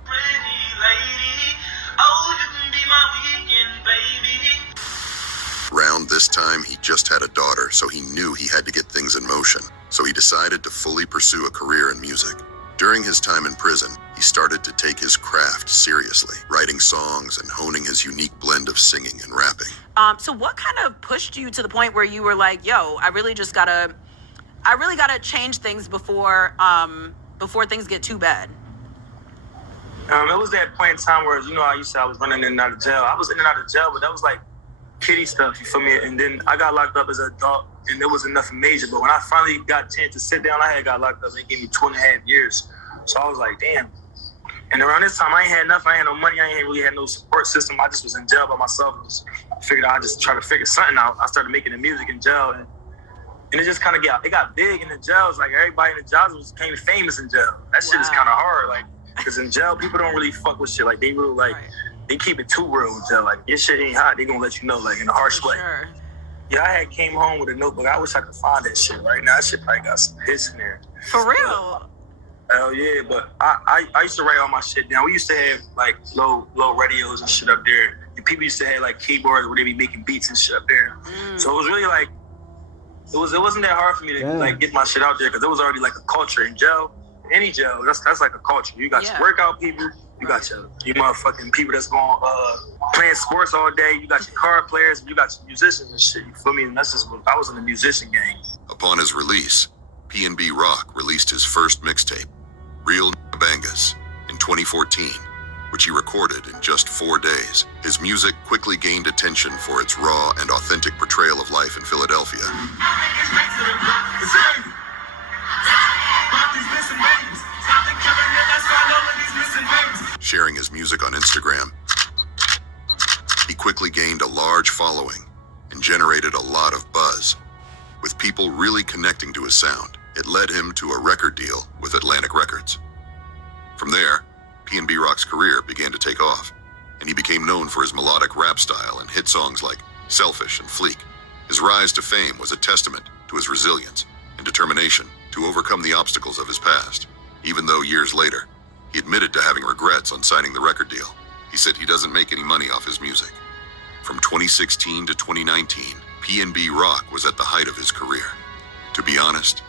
around this time, he just had a daughter, so he knew he had to get things in motion. So he decided to fully pursue a career in music. During his time in prison, he started to take his craft seriously, writing songs and honing his unique blend of singing and rapping. So what kind of pushed you to the point where you were like, yo, I really gotta change things before things get too bad? It was that point in time where, you know, I was running in and out of jail. I was in and out of jail, but that was like kiddie stuff, you feel me? And then I got locked up as an adult, and there wasn't nothing major. But when I finally got a chance to sit down, I had got locked up. They gave me 2.5 years. So I was like, damn. And around this time, I ain't had nothing. I ain't had no money. I ain't really had no support system. I just was in jail by myself. And just figured I'd just try to figure something out. I started making the music in jail, and it just kind of got big in the jails. Like everybody in the jails became famous in jail. That shit is kind of hard, like, because in jail people don't really fuck with shit. Like they really like they keep it too real in jail. Like your shit ain't hot, they gonna let you know, like in a harsh way. Sure. Yeah, I had came home with a notebook. I wish I could find that shit right now. That shit probably got some hits in there. For real? Hell yeah, but I used to write all my shit down. We used to have like low radios and shit up there. And people used to have like keyboards where they be making beats and shit up there. So it was really like, it wasn't that hard for me to like get my shit out there because it was already like a culture in jail. Any jail, that's like a culture. You got your workout people, you got your motherfucking people that's going playing sports all day. You got your card players, you got your musicians and shit. You feel me? And that's just what I was in the musician game. Upon his release, PNB Rocc released his first mixtape, Real Bangas, in 2014, which he recorded in just 4 days. His music quickly gained attention for its raw and authentic portrayal of life in Philadelphia. Sharing his music on Instagram, he quickly gained a large following and generated a lot of buzz. With people really connecting to his sound, it led him to a record deal with Atlantic Records. From there, PNB Rocc's career began to take off, and he became known for his melodic rap style and hit songs like Selfish and Fleek. His rise to fame was a testament to his resilience and determination to overcome the obstacles of his past. Even though years later, he admitted to having regrets on signing the record deal. He said he doesn't make any money off his music. From 2016 to 2019, PNB Rocc was at the height of his career. To be honest,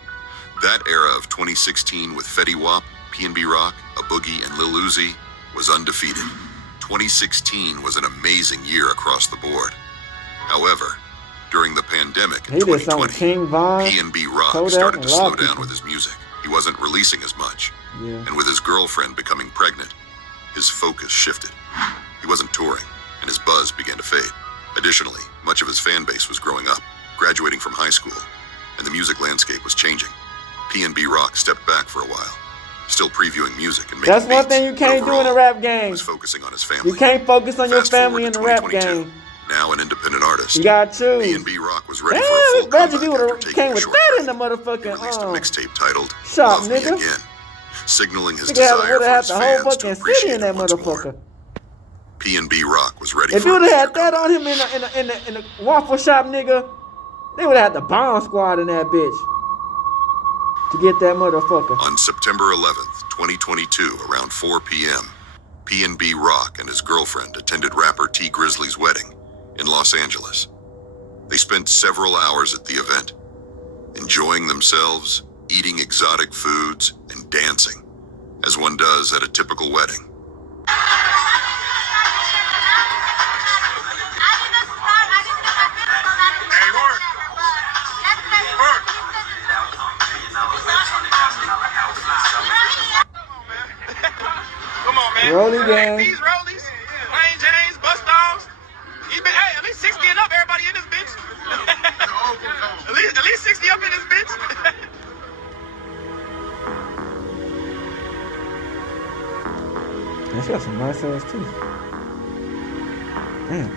that era of 2016 with Fetty Wap, PNB Rocc, A Boogie, and Lil Uzi was undefeated. 2016 was an amazing year across the board. However, during the pandemic in 2020, PNB Rocc started to slow down with his music. He wasn't releasing as much. And with his girlfriend becoming pregnant, his focus shifted. He wasn't touring, and his buzz began to fade. Additionally, much of his fan base was growing up, graduating from high school, and the music landscape was changing. PNB Rocc stepped back for a while, still previewing music and making That's one beats, thing you can't do in the rap game. He was focusing on his family. You can't focus on your family in the rap game. Now an independent artist, you gotta choose. PNB Rocc was ready for a full comeback after taking a short break. In the motherfucking, released a mixtape titled Shop, Love nigga. Me Again, signaling his desire for his fans to appreciate him once more. PNB Rocc was ready if for you would have had that on him in the waffle shop, nigga, they would have had the bomb squad in that bitch to get that motherfucker. On September 11th, 2022, around 4 p.m., PNB Rocc and his girlfriend attended rapper T Grizzly's wedding in Los Angeles. They spent several hours at the event, enjoying themselves, eating exotic foods, and dancing, as one does at a typical wedding. She got some nice ass teeth. Damn.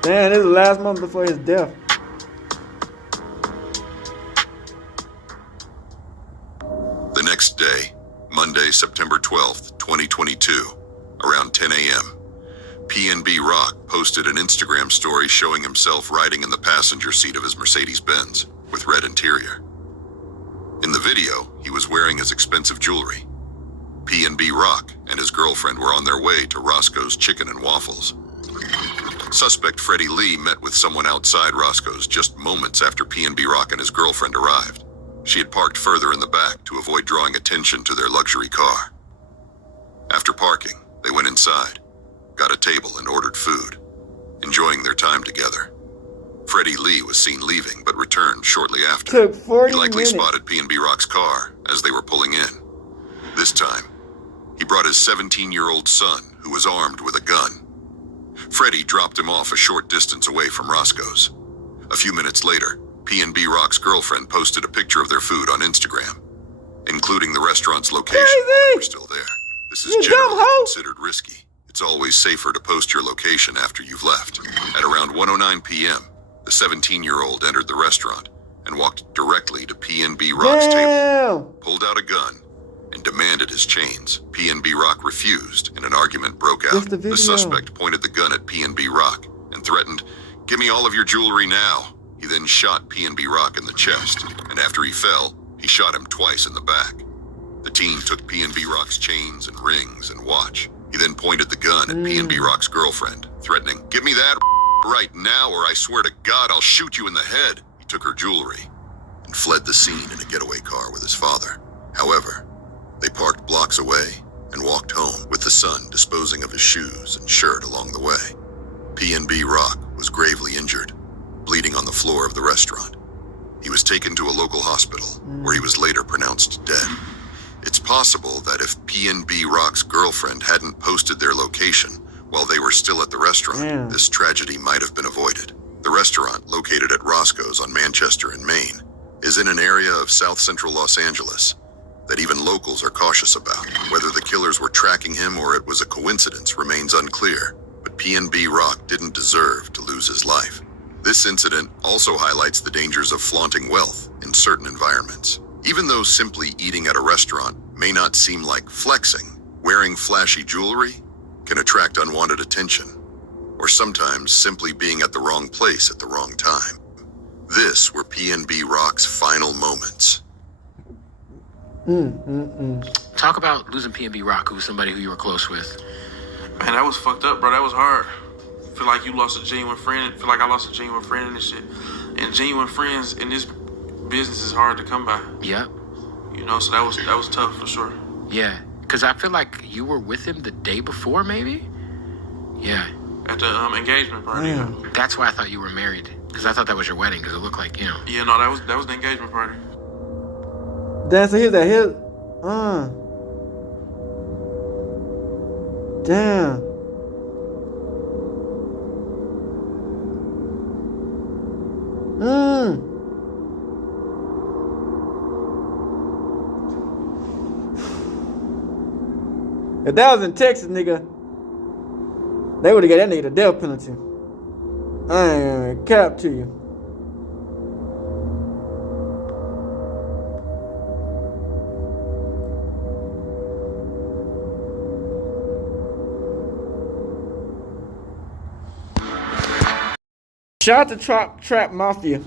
Damn, this is the last month before his death. The next day, Monday, September 12th, 2022, around 10 a.m., PNB Rocc posted an Instagram story showing himself riding in the passenger seat of his Mercedes-Benz with red interior. In the video, he was wearing his expensive jewelry. PNB Rocc and his girlfriend were on their way to Roscoe's Chicken and Waffles. Suspect Freddie Lee met with someone outside Roscoe's just moments after PNB Rocc and his girlfriend arrived. She had parked further in the back to avoid drawing attention to their luxury car. After parking, they went inside, got a table and ordered food, enjoying their time together. Freddie Lee was seen leaving but returned shortly after. Took 40 He likely minutes. spotted PNB Rocc's car as they were pulling in. This time, he brought his 17-year-old son, who was armed with a gun. Freddie dropped him off a short distance away from Roscoe's. A few minutes later, PNB Rocc's girlfriend posted a picture of their food on Instagram, including the restaurant's location while they were still there. This is generally considered risky. It's always safer to post your location after you've left. At around 1:09 p.m., the 17-year-old entered the restaurant and walked directly to PNB Rocc's table, pulled out a gun, and demanded his chains. PNB Rocc refused, and an argument broke out. The suspect pointed the gun at PNB Rocc and threatened, "Give me all of your jewelry now." He then shot PNB Rocc in the chest, and after he fell, he shot him twice in the back. The teen took PNB Rocc's chains and rings and watch. He then pointed the gun at PNB Rocc's girlfriend, threatening, "Give me that right now, or I swear to God I'll shoot you in the head." He took her jewelry and fled the scene in a getaway car with his father. However, they parked blocks away and walked home, with the son disposing of his shoes and shirt along the way. PNB Rocc was gravely injured, bleeding on the floor of the restaurant. He was taken to a local hospital, where he was later pronounced dead. It's possible that if PNB Rocc's girlfriend hadn't posted their location while they were still at the restaurant, this tragedy might have been avoided. The restaurant, located at Roscoe's on Manchester in Maine, is in an area of South Central Los Angeles that even locals are cautious about. Whether the killers were tracking him or it was a coincidence remains unclear, but PNB Rocc didn't deserve to lose his life. This incident also highlights the dangers of flaunting wealth in certain environments. Even though simply eating at a restaurant may not seem like flexing, wearing flashy jewelry can attract unwanted attention, or sometimes simply being at the wrong place at the wrong time. This were PNB Rocc's final moments. Talk about losing PNB Rocc, who was somebody who you were close with. Man, that was fucked up, bro. That was hard. Feel like you lost a genuine friend. Feel like I lost a genuine friend in this shit. And genuine friends in this business is hard to come by. Yep. You know, so that was tough for sure. Yeah, because I feel like you were with him the day before, maybe? Yeah. At the engagement party. That's why I thought you were married. Because I thought that was your wedding, because it looked like, you know. Yeah, no, that was the engagement party. Damn, so here's that. Damn. If that was in Texas, nigga, they would have got that nigga the death penalty. I ain't gonna cap to you. Shout out to Trap Mafia.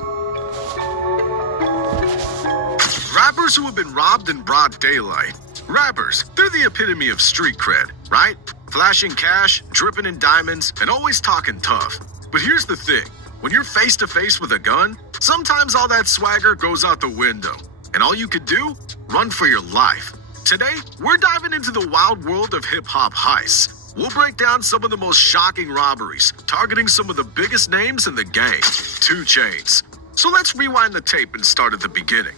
Rappers who have been robbed in broad daylight. Rappers, they're the epitome of street cred, right? Flashing cash, dripping in diamonds, and always talking tough. But here's the thing. When you're face to face with a gun, sometimes all that swagger goes out the window. And all you could do? Run for your life. Today, we're diving into the wild world of hip-hop heists. We'll break down some of the most shocking robberies, targeting some of the biggest names in the game. 2 Chainz. So let's rewind the tape and start at the beginning.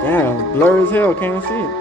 Damn, blur as hell, can't see it.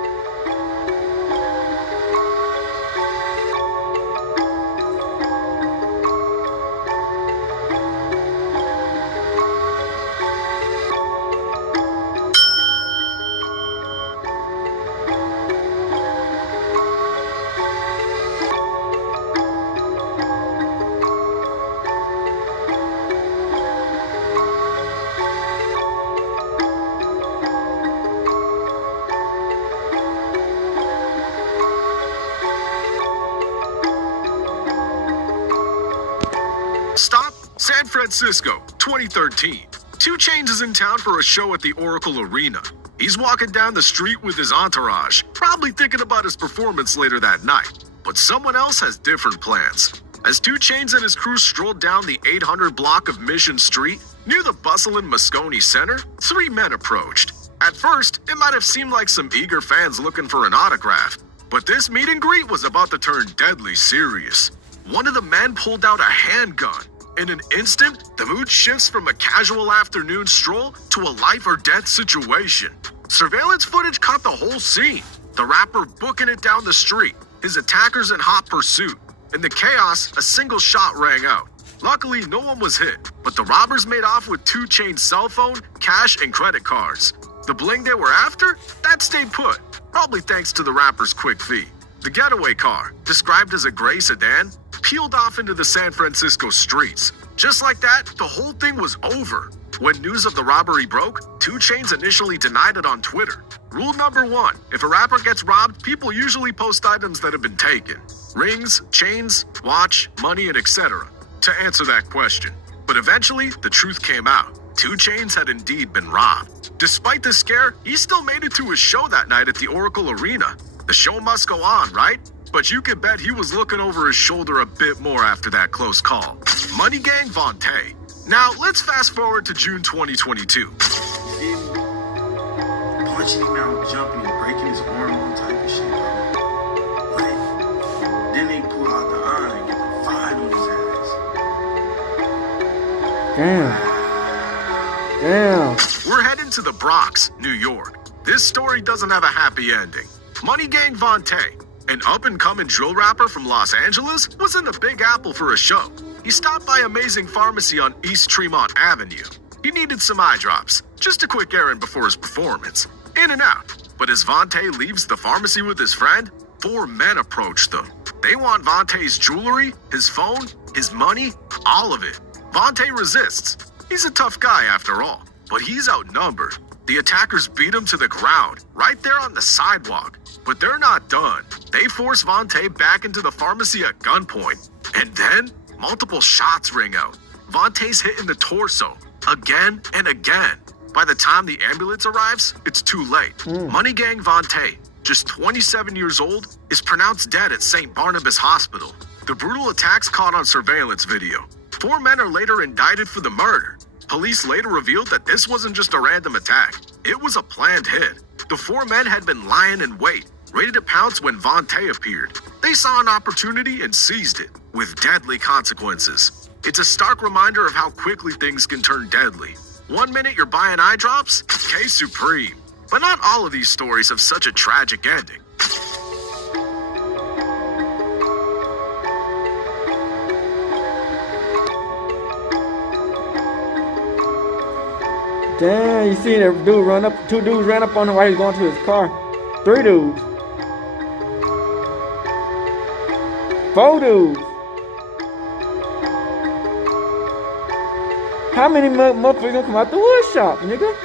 Stop, San Francisco, 2013. 2 Chainz is in town for a show at the Oracle Arena. He's walking down the street with his entourage, probably thinking about his performance later that night. But someone else has different plans. As 2 Chainz and his crew strolled down the 800 block of Mission Street, near the bustling Moscone Center, 3 men approached. At first, it might have seemed like some eager fans looking for an autograph, but this meet and greet was about to turn deadly serious. One of the men pulled out a handgun. In an instant, the mood shifts from a casual afternoon stroll to a life or death situation. Surveillance footage caught the whole scene. The rapper booking it down the street, his attackers in hot pursuit. In the chaos, a single shot rang out. Luckily, no one was hit, but the robbers made off with 2 Chainz' cell phone, cash, and credit cards. The bling they were after? That stayed put, probably thanks to the rapper's quick feet. The getaway car, described as a gray sedan, peeled off into the San Francisco streets. Just like that, the whole thing was over. When news of the robbery broke, 2 Chainz initially denied it on Twitter. Rule number 1, if a rapper gets robbed, people usually post items that have been taken. Rings, chains, watch, money, and etc. to answer that question. But eventually, the truth came out. 2 Chainz had indeed been robbed. Despite the scare, he still made it to his show that night at the Oracle Arena. The show must go on, right? But you could bet he was looking over his shoulder a bit more after that close call. Money Gang Vontae. Now, let's fast forward to June 2022. Punching him out, jumping and breaking his arm, all type of shit, bro. Like, then they pull out the iron and get the fine on his ass. Damn. We're heading to the Bronx, New York. This story doesn't have a happy ending. Money Gang Vontae, an up-and-coming drill rapper from Los Angeles, was in the Big Apple for a show. He stopped by Amazing Pharmacy on East Tremont Avenue. He needed some eye drops, just a quick errand before his performance. In and out. But as Vontae leaves the pharmacy with his friend, 4 men approach them. They want Vontae's jewelry, his phone, his money, all of it. Vontae resists. He's a tough guy after all, but he's outnumbered. The attackers beat him to the ground, right there on the sidewalk. But they're not done. They force Vontae back into the pharmacy at gunpoint. And then, multiple shots ring out. Vontae's hit in the torso, again and again. By the time the ambulance arrives, it's too late. Money Gang Vontae, just 27 years old, is pronounced dead at St. Barnabas Hospital. The brutal attacks caught on surveillance video. 4 men are later indicted for the murder. Police later revealed that this wasn't just a random attack. It was a planned hit. The 4 men had been lying in wait, ready to pounce when Vontae appeared. They saw an opportunity and seized it, with deadly consequences. It's a stark reminder of how quickly things can turn deadly. 1 minute you're buying eye drops, case supreme. But not all of these stories have such a tragic ending. Damn, you see that dude run up, 2 dudes ran up on him while he was going to his car. 3 dudes. 4 dudes. How many motherfuckers gonna come out the wood shop, nigga?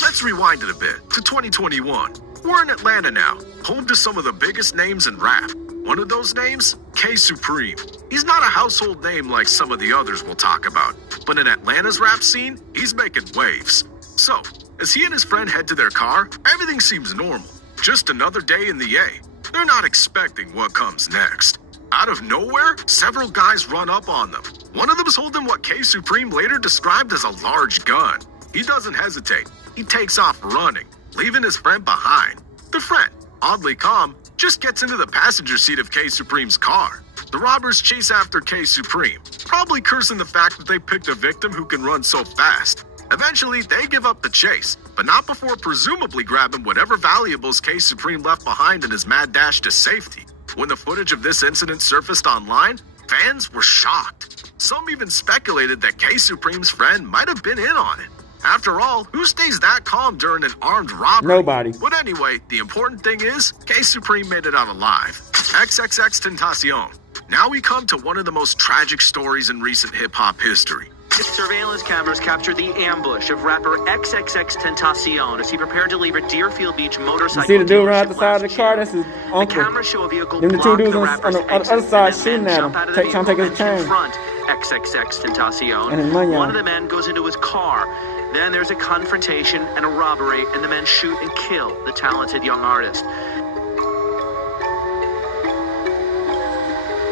Let's rewind it a bit to 2021. We're in Atlanta now, home to some of the biggest names in rap. One of those names, K Supreme. He's not a household name like some of the others we'll talk about, but in Atlanta's rap scene, he's making waves. So, as he and his friend head to their car, everything seems normal. Just another day in the A. They're not expecting what comes next. Out of nowhere, several guys run up on them. One of them is holding what K Supreme later described as a large gun. He doesn't hesitate. He takes off running, leaving his friend behind. The friend, oddly calm, just gets into the passenger seat of K Supreme's car. The robbers chase after K Supreme, probably cursing the fact that they picked a victim who can run so fast. Eventually, they give up the chase, but not before presumably grabbing whatever valuables K Supreme left behind in his mad dash to safety. When the footage of this incident surfaced online, fans were shocked. Some even speculated that K Supreme's friend might have been in on it. After all, who stays that calm during an armed robbery? Nobody. But anyway, the important thing is, K Supreme made it out alive. XXX Tentacion. Now we come to one of the most tragic stories in recent hip-hop history. Surveillance cameras captured the ambush of rapper XXX Tentacion as he prepared to leave a Deerfield Beach motorcycle. You see the dude right out the side of the car? That's his uncle. The cameras show a vehicle Then the two dudes the on rapper's the other side shooting at him, trying to take his chain. Confront XXX Tentacion. And his money One on. of the men goes into his car. Then there's a confrontation and a robbery, and the men shoot and kill the talented young artist.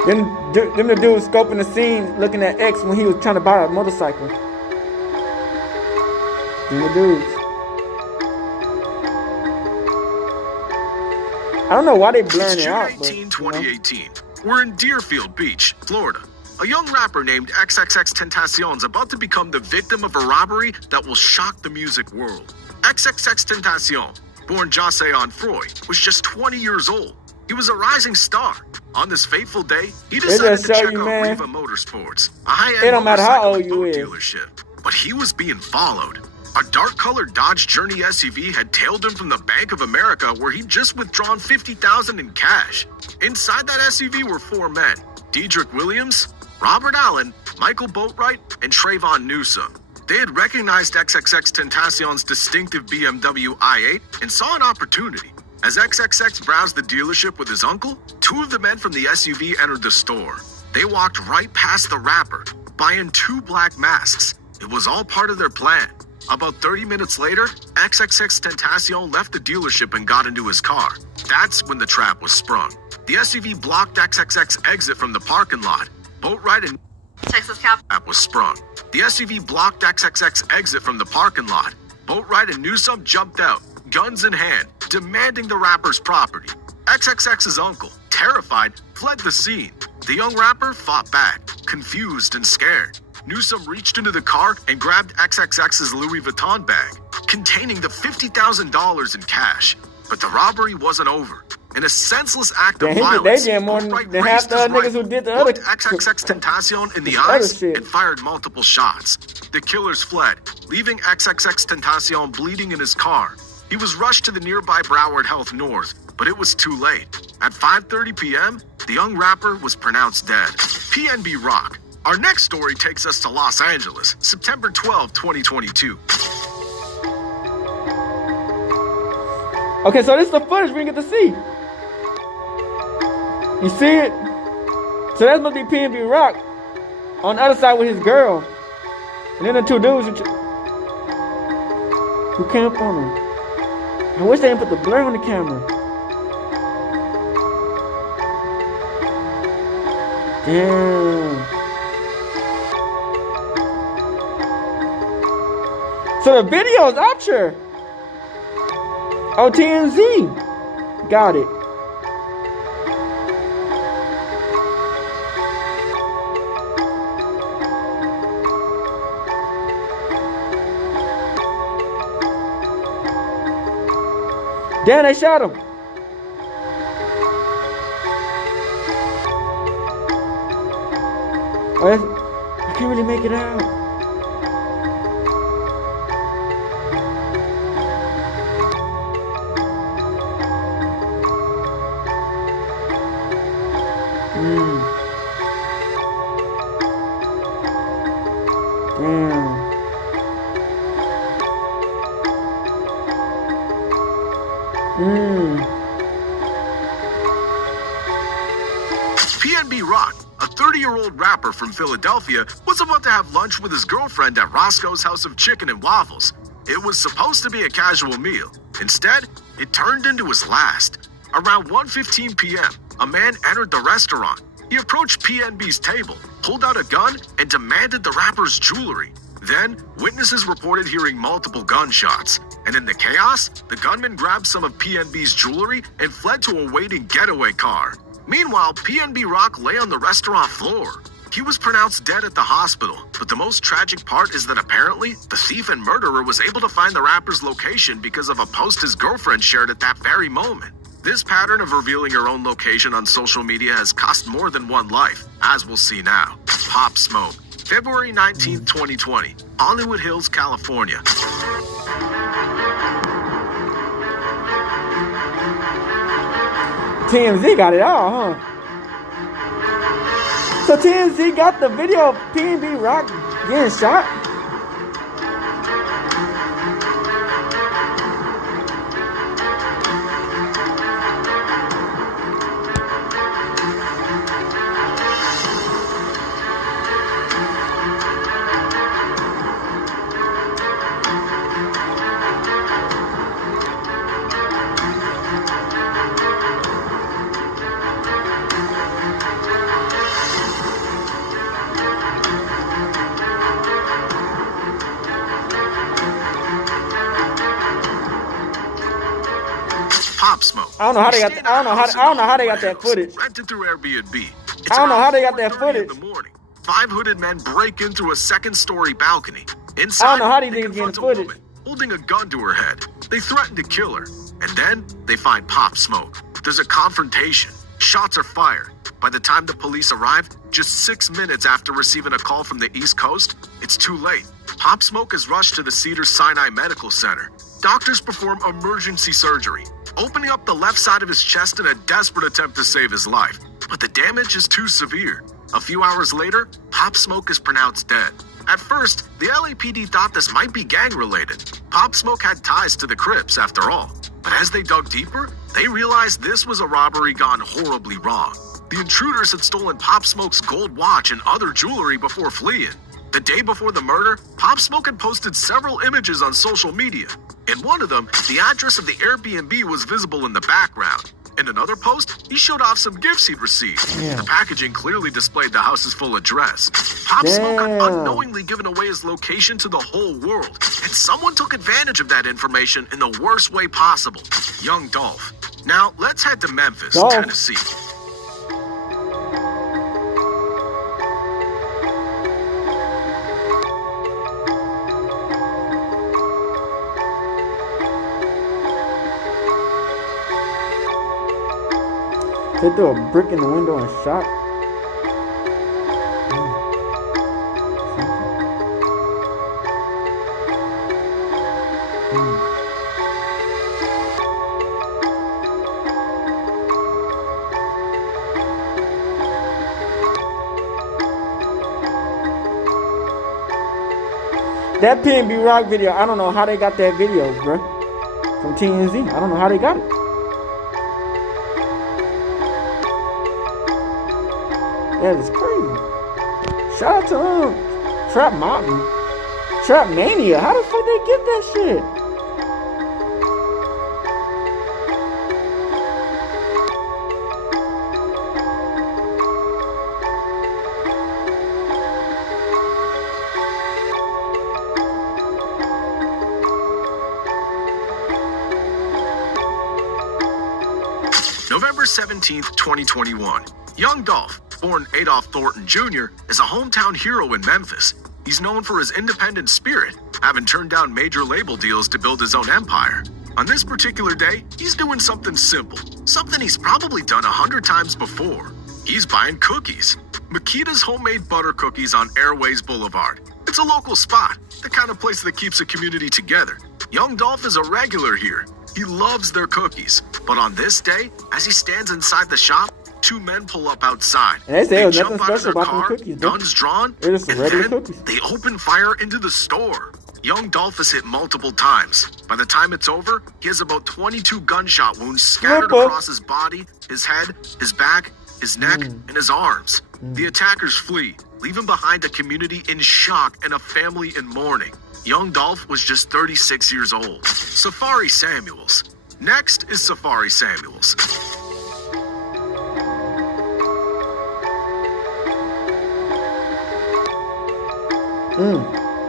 Then the dude scoping the scene, looking at X when he was trying to buy a motorcycle. Then the dudes. I don't know why they blurring it out. It's June 18, 2018. We're in Deerfield Beach, Florida. A young rapper named XXX Tentacion is about to become the victim of a robbery that will shock the music world. XXX Tentacion, born Joseon Freud, was just 20 years old. He was a rising star. On this fateful day, he decided to check out Riva Motorsports, a high-end It don't matter how motorcycle old you boat is. dealership. But he was being followed. A dark-colored Dodge Journey SUV had tailed him from the Bank of America where he'd just withdrawn $50,000 in cash. Inside that SUV were four men: Dedrick Williams, Robert Allen, Michael Boatwright, and Trayvon Newsom. They had recognized XXX Tentacion's distinctive BMW i8 and saw an opportunity. As XXX browsed the dealership with his uncle, two of the men from the SUV entered the store. They walked right past the rapper, buying two black masks. It was all part of their plan. About 30 minutes later, XXX Tentacion left the dealership and got into his car. That's when the trap was sprung. The SUV blocked XXX exit from the parking lot. Boatwright and Texas Cap was sprung. The SUV blocked XXX exit from the parking lot. Boatwright and Newsom jumped out, guns in hand, demanding the rapper's property. XXX's uncle, terrified, fled the scene. The young rapper fought back, confused and scared. Newsom reached into the car and grabbed XXX's Louis Vuitton bag, containing the $50,000 in cash. But the robbery wasn't over. In a senseless act of violence, they did more than half the other niggas who did the other. looked XXX Tentacion in the eyes and fired multiple shots. The killers fled, leaving XXX Tentacion bleeding in his car. He was rushed to the nearby Broward Health North, but it was too late. At 5:30 p.m., the young rapper was pronounced dead. PNB Rocc. Our next story takes us to Los Angeles, September 12, 2022. Okay, so this is the footage we didn't get to see. You see it? So that's supposed to be PNB Rocc on the other side with his girl. And then the two dudes who came up on him. I wish they didn't put the blur on the camera. Damn. So the video is out here. Oh, TMZ. Got it. Damn, they shot him. Oh, I can't really make it out. PNB Rocc, a 30-year-old rapper from Philadelphia, was about to have lunch with his girlfriend at Roscoe's House of Chicken and Waffles. It was supposed to be a casual meal. Instead, it turned into his last. Around 1:15 p.m., a man entered the restaurant. He approached PNB's table, pulled out a gun, and demanded the rapper's jewelry. Then, witnesses reported hearing multiple gunshots. And in the chaos, the gunman grabbed some of PNB's jewelry and fled to a waiting getaway car. Meanwhile, PNB Rocc lay on the restaurant floor. He was pronounced dead at the hospital, but the most tragic part is that apparently the thief and murderer was able to find the rapper's location because of a post his girlfriend shared at that very moment. This pattern of revealing your own location on social media has cost more than one life, as we'll see now. Pop Smoke, February 19th, 2020, Hollywood Hills, California. TMZ got it all, huh? So TMZ got the video of PNB Rocc getting shot? Pop Smoke. I don't know how they got. I don't know how they got that footage. Rented through Airbnb. I don't know how they got that footage. In the morning, 5 hooded men break into a second-story balcony. Inside, I don't know how these they niggas getting confront a footage. woman holding a gun to her head. They threaten to kill her, and then they find Pop Smoke. There's a confrontation. Shots are fired. By the time the police arrive, just 6 minutes after receiving a call from the East Coast, it's too late. Pop Smoke is rushed to the Cedars-Sinai Medical Center. Doctors perform emergency surgery, opening up the left side of his chest in a desperate attempt to save his life. But the damage is too severe. A few hours later, Pop Smoke is pronounced dead. At first, the LAPD thought this might be gang-related. Pop Smoke had ties to the Crips, after all. But as they dug deeper, they realized this was a robbery gone horribly wrong. The intruders had stolen Pop Smoke's gold watch and other jewelry before fleeing. The day before the murder, Pop Smoke had posted several images on social media. In one of them, the address of the Airbnb was visible in the background. In another post, he showed off some gifts he'd received. Yeah. The packaging clearly displayed the house's full address. Pop Smoke had unknowingly given away his location to the whole world, and someone took advantage of that information in the worst way possible. Young Dolph. Now, let's head to Memphis, Tennessee. They threw a brick in the window and shot. That PNB Rocc video, I don't know how they got that video, bro. From TMZ. I don't know how they got it. That is crazy. Shout out to Trap Mountain. Trap Mania. How the fuck they get that shit? November 17th, 2021. Young Dolph, born Adolph Thornton Jr., is a hometown hero in Memphis. He's known for his independent spirit, having turned down major label deals to build his own empire. On this particular day, he's doing something simple, something he's probably done 100 times before. He's buying cookies. Makita's Homemade Butter Cookies on Airways Boulevard. It's a local spot, the kind of place that keeps a community together. Young Dolph is a regular here. He loves their cookies. But on this day, as he stands inside the shop, 2 men pull up outside. And they say there was jump nothing out of special their about them car, cookies, bro. guns drawn, They're just and regular then cookies. they open fire into the store. Young Dolph is hit multiple times. By the time it's over, he has about 22 gunshot wounds scattered across his body, his head, his back, his neck, and his arms. The attackers flee, leaving behind a community in shock and a family in mourning. Young Dolph was just 36 years old. Safari Samuels. Next is Safari Samuels.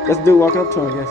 That's the dude walking up to him, I guess.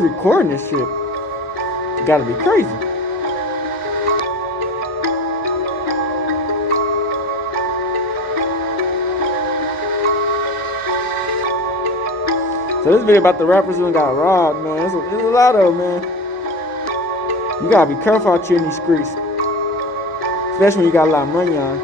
Who's recording this shit? It gotta be crazy. So this video about the rappers who got robbed, man. There's a lot of them, man. You gotta be careful out here in these streets. Especially when you got a lot of money on.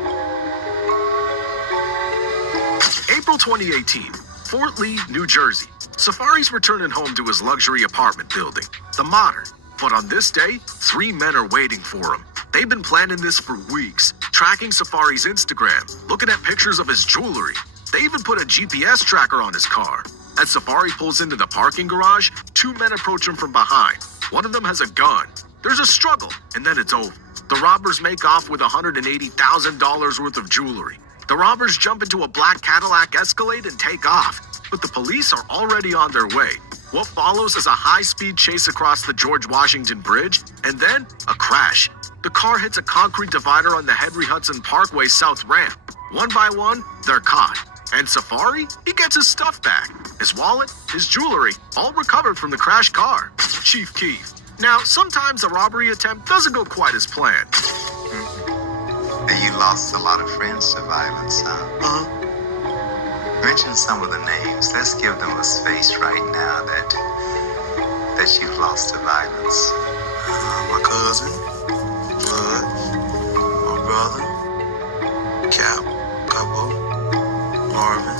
April 2018, Fort Lee, New Jersey. Safari's returning home to his luxury apartment building, the Modern. But on this day, 3 men are waiting for him. They've been planning this for weeks, tracking Safari's Instagram, looking at pictures of his jewelry. They even put a GPS tracker on his car. As Safari pulls into the parking garage, 2 men approach him from behind. One of them has a gun. There's a struggle, and then it's over. The robbers make off with $180,000 worth of jewelry. The robbers jump into a black Cadillac Escalade and take off, but the police are already on their way. What follows is a high-speed chase across the George Washington Bridge, and then a crash. The car hits a concrete divider on the Henry Hudson Parkway South Ramp. One by one, they're caught. And Safari, he gets his stuff back. His wallet, his jewelry, all recovered from the crashed car. Chief Keef. Now, sometimes a robbery attempt doesn't go quite as planned. And you lost a lot of friends to violence, huh? Mention some of the names. Let's give them a space right now that you've lost to violence. My cousin, Blood, my brother, Cap, Couple, Marvin.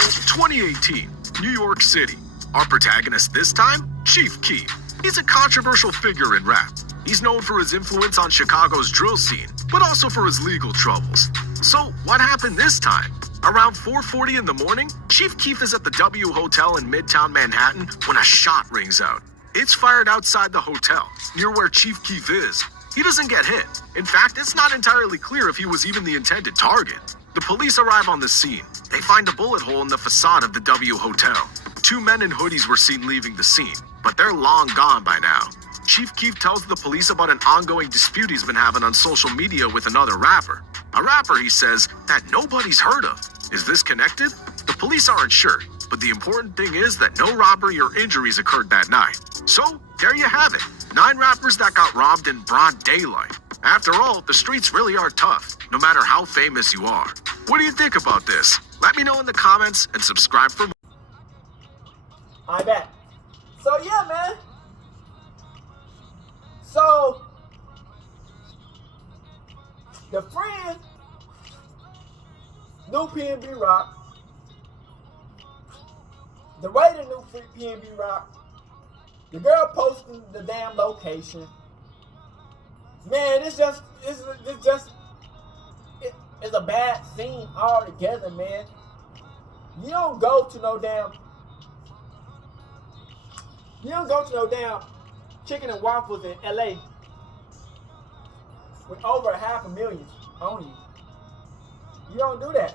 2018, New York City. Our protagonist this time, Chief Keef. He's a controversial figure in rap. He's known for his influence on Chicago's drill scene, but also for his legal troubles. So, what happened this time? Around 4:40 in the morning, Chief Keef is at the W Hotel in Midtown Manhattan when a shot rings out. It's fired outside the hotel, near where Chief Keef is. He doesn't get hit. In fact, it's not entirely clear if he was even the intended target. The police arrive on the scene. They find a bullet hole in the facade of the W Hotel. 2 men in hoodies were seen leaving the scene, but they're long gone by now. Chief Keef tells the police about an ongoing dispute he's been having on social media with another rapper. A rapper, he says, that nobody's heard of. Is this connected? The police aren't sure, but the important thing is that no robbery or injuries occurred that night. So, there you have it. 9 rappers that got robbed in broad daylight. After all, the streets really are tough, no matter how famous you are. What do you think about this? Let me know in the comments and subscribe for more. I bet. So yeah, man. So the Frends knew PNB Rocc. The writer knew PNB Rocc. The girl posting the damn location. Man, it's a bad scene altogether, man. You don't go to no damn chicken and waffles in LA with over 500,000 on you. You don't do that.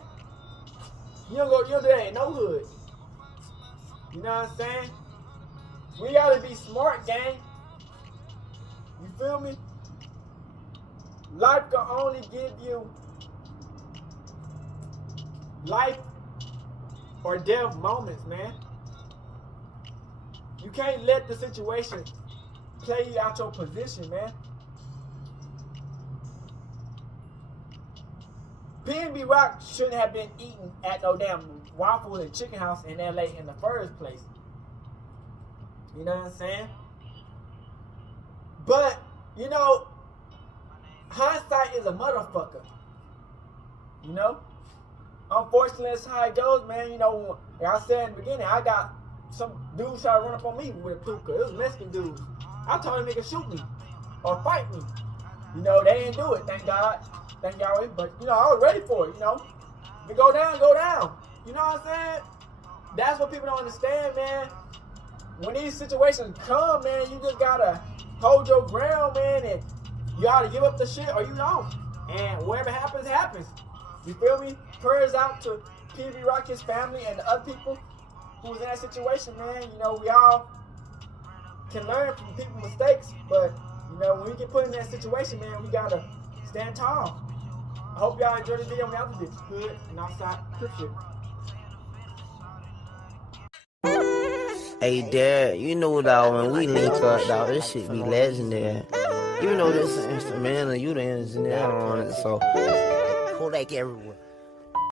You don't do that in no hood. You know what I'm saying? We gotta be smart, gang. You feel me? Life can only give you life or death moments, man. You can't let the situation play you out your position, man. PNB Rocc shouldn't have been eating at no damn Waffles and Chicken House in LA in the first place. You know what I'm saying? But, you know, hindsight is a motherfucker. You know? Unfortunately, that's how it goes, man. You know, like I said in the beginning, I got some dudes try to run up on me with a puka. It was Mexican dudes. I told them they could shoot me or fight me. You know, they didn't do it, thank God. Thank Yahweh. But, you know, I was ready for it, you know. If it go down, go down. You know what I'm saying? That's what people don't understand, man. When these situations come, man, you just gotta hold your ground, man, and you gotta give up the shit or you don't. And whatever happens, happens. You feel me? Prayers out to PNB Rocc, his family, and the other people who was in that situation, man. You know, we all can learn from people's mistakes, but, you know, when we get put in that situation, man, we gotta stand tall. I hope y'all enjoyed this video. We out this hood and outside crip shit. Hey, Dad, you know, dog, when we link up, dog, this shit be legendary. You know this instrumental, you the engineer on it, so Kodak everywhere.